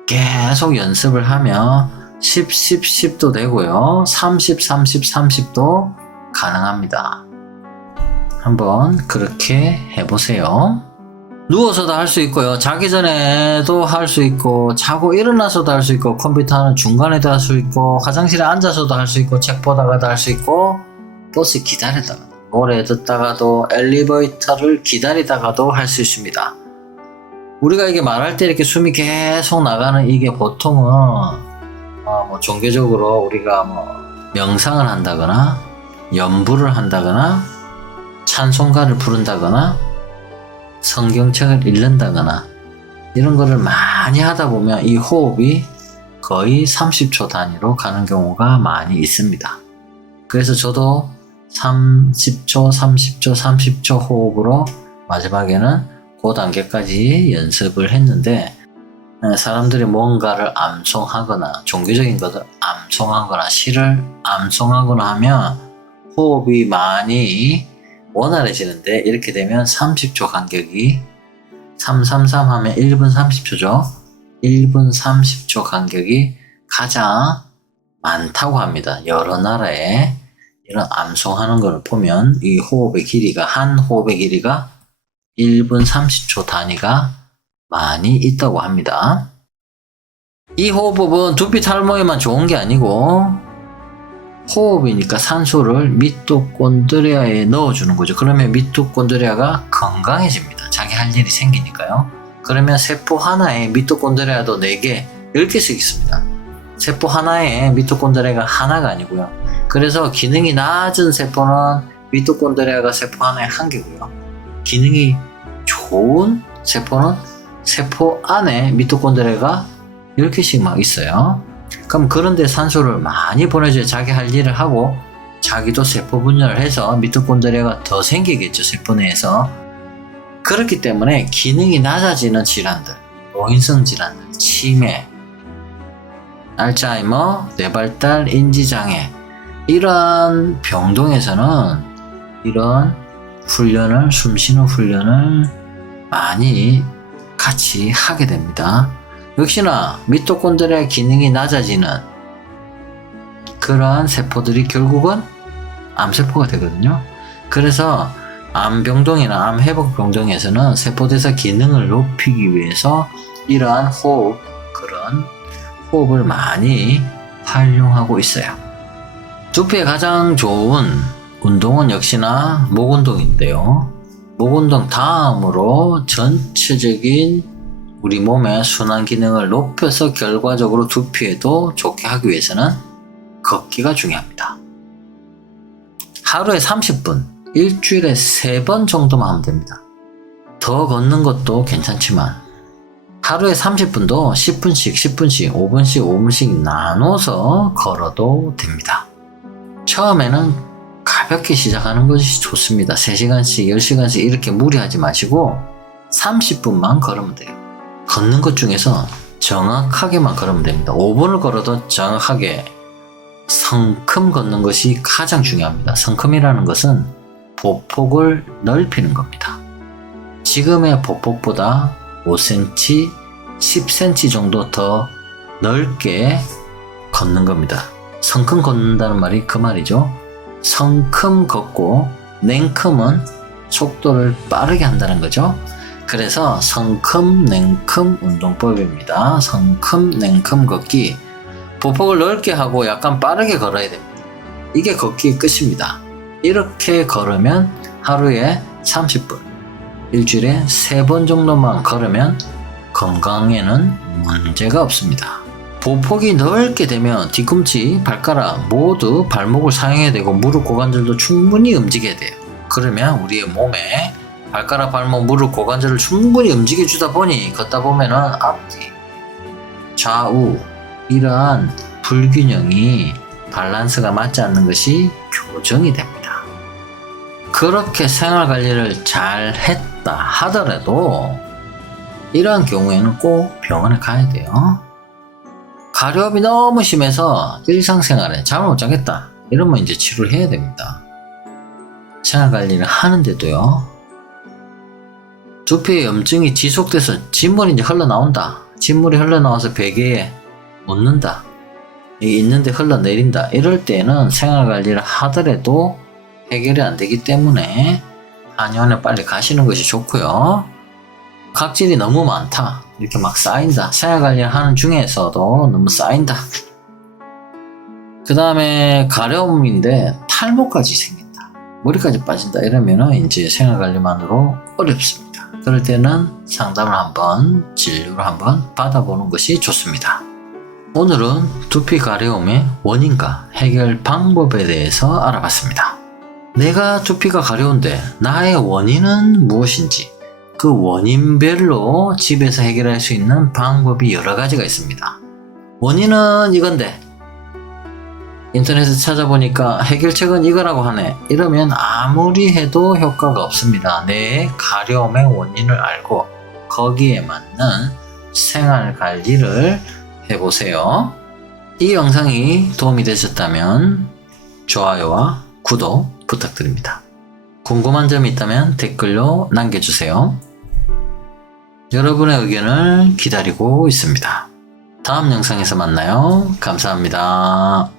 계속 연습을 하면 10-10-10도 되고요. 30-30-30도 가능합니다. 한번 그렇게 해보세요. 누워서도 할 수 있고요. 자기 전에도 할 수 있고 자고 일어나서도 할 수 있고 컴퓨터 하는 중간에도 할 수 있고 화장실에 앉아서도 할 수 있고 책 보다가도 할 수 있고 버스 기다리다가 노래 듣다가도 엘리베이터를 기다리다가도 할 수 있습니다. 우리가 이게 말할 때 이렇게 숨이 계속 나가는 이게 보통은 뭐 종교적으로 우리가 뭐 명상을 한다거나 연부를 한다거나 찬송가를 부른다거나 성경책을 읽는다거나 이런 거를 많이 하다 보면 이 호흡이 거의 30초 단위로 가는 경우가 많이 있습니다. 그래서 저도 30초, 30초, 30초 호흡으로 마지막에는 그 단계까지 연습을 했는데, 사람들이 뭔가를 암송하거나 종교적인 것을 암송하거나 시를 암송하거나 하면 호흡이 많이 원활해지는데, 이렇게 되면 30초 간격이 333 하면 1분 30초죠. 1분 30초 간격이 가장 많다고 합니다. 여러 나라에 이런 암송하는 걸 보면 이 호흡의 길이가, 한 호흡의 길이가 1분 30초 단위가 많이 있다고 합니다. 이 호흡법은 두피 탈모에만 좋은 게 아니고 호흡이니까 산소를 미토콘드리아에 넣어주는 거죠. 그러면 미토콘드리아가 건강해집니다. 자기 할 일이 생기니까요. 그러면 세포 하나에 미토콘드리아도 4개, 10개씩 있습니다. 세포 하나에 미토콘드리아가 하나가 아니고요. 그래서 기능이 낮은 세포는 미토콘드리아가 세포 하나에 1개고요. 기능이 좋은 세포는 세포 안에 미토콘드리아가 10개씩 막 있어요. 그럼 그런데 산소를 많이 보내줘야 자기 할 일을 하고 자기도 세포 분열을 해서 미토콘드리아가 더 생기겠죠, 세포 내에서. 그렇기 때문에 기능이 낮아지는 질환들, 노인성 질환들, 치매, 알츠하이머, 뇌발달, 인지장애, 이러한 병동에서는 이런 훈련을, 숨쉬는 훈련을 많이 같이 하게 됩니다. 역시나 미토콘드리아 기능이 낮아지는 그러한 세포들이 결국은 암세포가 되거든요. 그래서 암병동이나 암회복병동에서는 세포대사 기능을 높이기 위해서 이러한 호흡, 그런 호흡을 많이 활용하고 있어요. 두피에 가장 좋은 운동은 역시나 목운동인데요. 목운동 다음으로 전체적인 우리 몸의 순환 기능을 높여서 결과적으로 두피에도 좋게 하기 위해서는 걷기가 중요합니다. 하루에 30분, 일주일에 3번 정도만 하면 됩니다. 더 걷는 것도 괜찮지만 하루에 30분도 10분씩, 10분씩, 5분씩, 5분씩 나눠서 걸어도 됩니다. 처음에는 가볍게 시작하는 것이 좋습니다. 3시간씩, 10시간씩 이렇게 무리하지 마시고 30분만 걸으면 돼요. 걷는 것 중에서 정확하게만 걸으면 됩니다. 5분을 걸어도 정확하게 성큼 걷는 것이 가장 중요합니다. 성큼이라는 것은 보폭을 넓히는 겁니다. 지금의 보폭보다 5cm, 10cm 정도 더 넓게 걷는 겁니다. 성큼 걷는다는 말이 그 말이죠. 성큼 걷고 냉큼은 속도를 빠르게 한다는 거죠. 그래서 성큼, 냉큼 운동법입니다. 성큼, 냉큼 걷기. 보폭을 넓게 하고 약간 빠르게 걸어야 됩니다. 이게 걷기의 끝입니다. 이렇게 걸으면 하루에 30분, 일주일에 3번 정도만 걸으면 건강에는 문제가 없습니다. 보폭이 넓게 되면 뒤꿈치, 발가락 모두 발목을 사용해야 되고 무릎, 고관절도 충분히 움직여야 돼요. 그러면 우리의 몸에 발가락, 발목, 무릎, 고관절을 충분히 움직여주다 보니 걷다 보면은 앞뒤, 좌우 이러한 불균형이 밸런스가 맞지 않는 것이 교정이 됩니다. 그렇게 생활관리를 잘 했다 하더라도 이러한 경우에는 꼭 병원에 가야 돼요. 가려움이 너무 심해서 일상생활에 잠을 못 자겠다 이러면 이제 치료를 해야 됩니다. 생활관리를 하는데도요, 두피에 염증이 지속돼서 진물이 이제 흘러나온다. 진물이 흘러나와서 베개에 묻는다. 있는데 흘러내린다. 이럴 때는 생활관리를 하더라도 해결이 안 되기 때문에 한의원에 빨리 가시는 것이 좋고요. 각질이 너무 많다. 이렇게 막 쌓인다. 생활관리를 하는 중에서도 너무 쌓인다. 그 다음에 가려움인데 탈모까지 생긴다. 머리까지 빠진다. 이러면은 이제 생활관리만으로 어렵습니다. 그럴 때는 상담을 한번, 진료를 한번 받아보는 것이 좋습니다. 오늘은 두피 가려움의 원인과 해결 방법에 대해서 알아봤습니다. 내가 두피가 가려운데 나의 원인은 무엇인지, 그 원인별로 집에서 해결할 수 있는 방법이 여러 가지가 있습니다. 원인은 이건데 인터넷에 찾아보니까 해결책은 이거라고 하네. 이러면 아무리 해도 효과가 없습니다. 내 가려움의 원인을 알고 거기에 맞는 생활 관리를 해보세요. 이 영상이 도움이 되셨다면 좋아요와 구독 부탁드립니다. 궁금한 점이 있다면 댓글로 남겨주세요. 여러분의 의견을 기다리고 있습니다. 다음 영상에서 만나요. 감사합니다.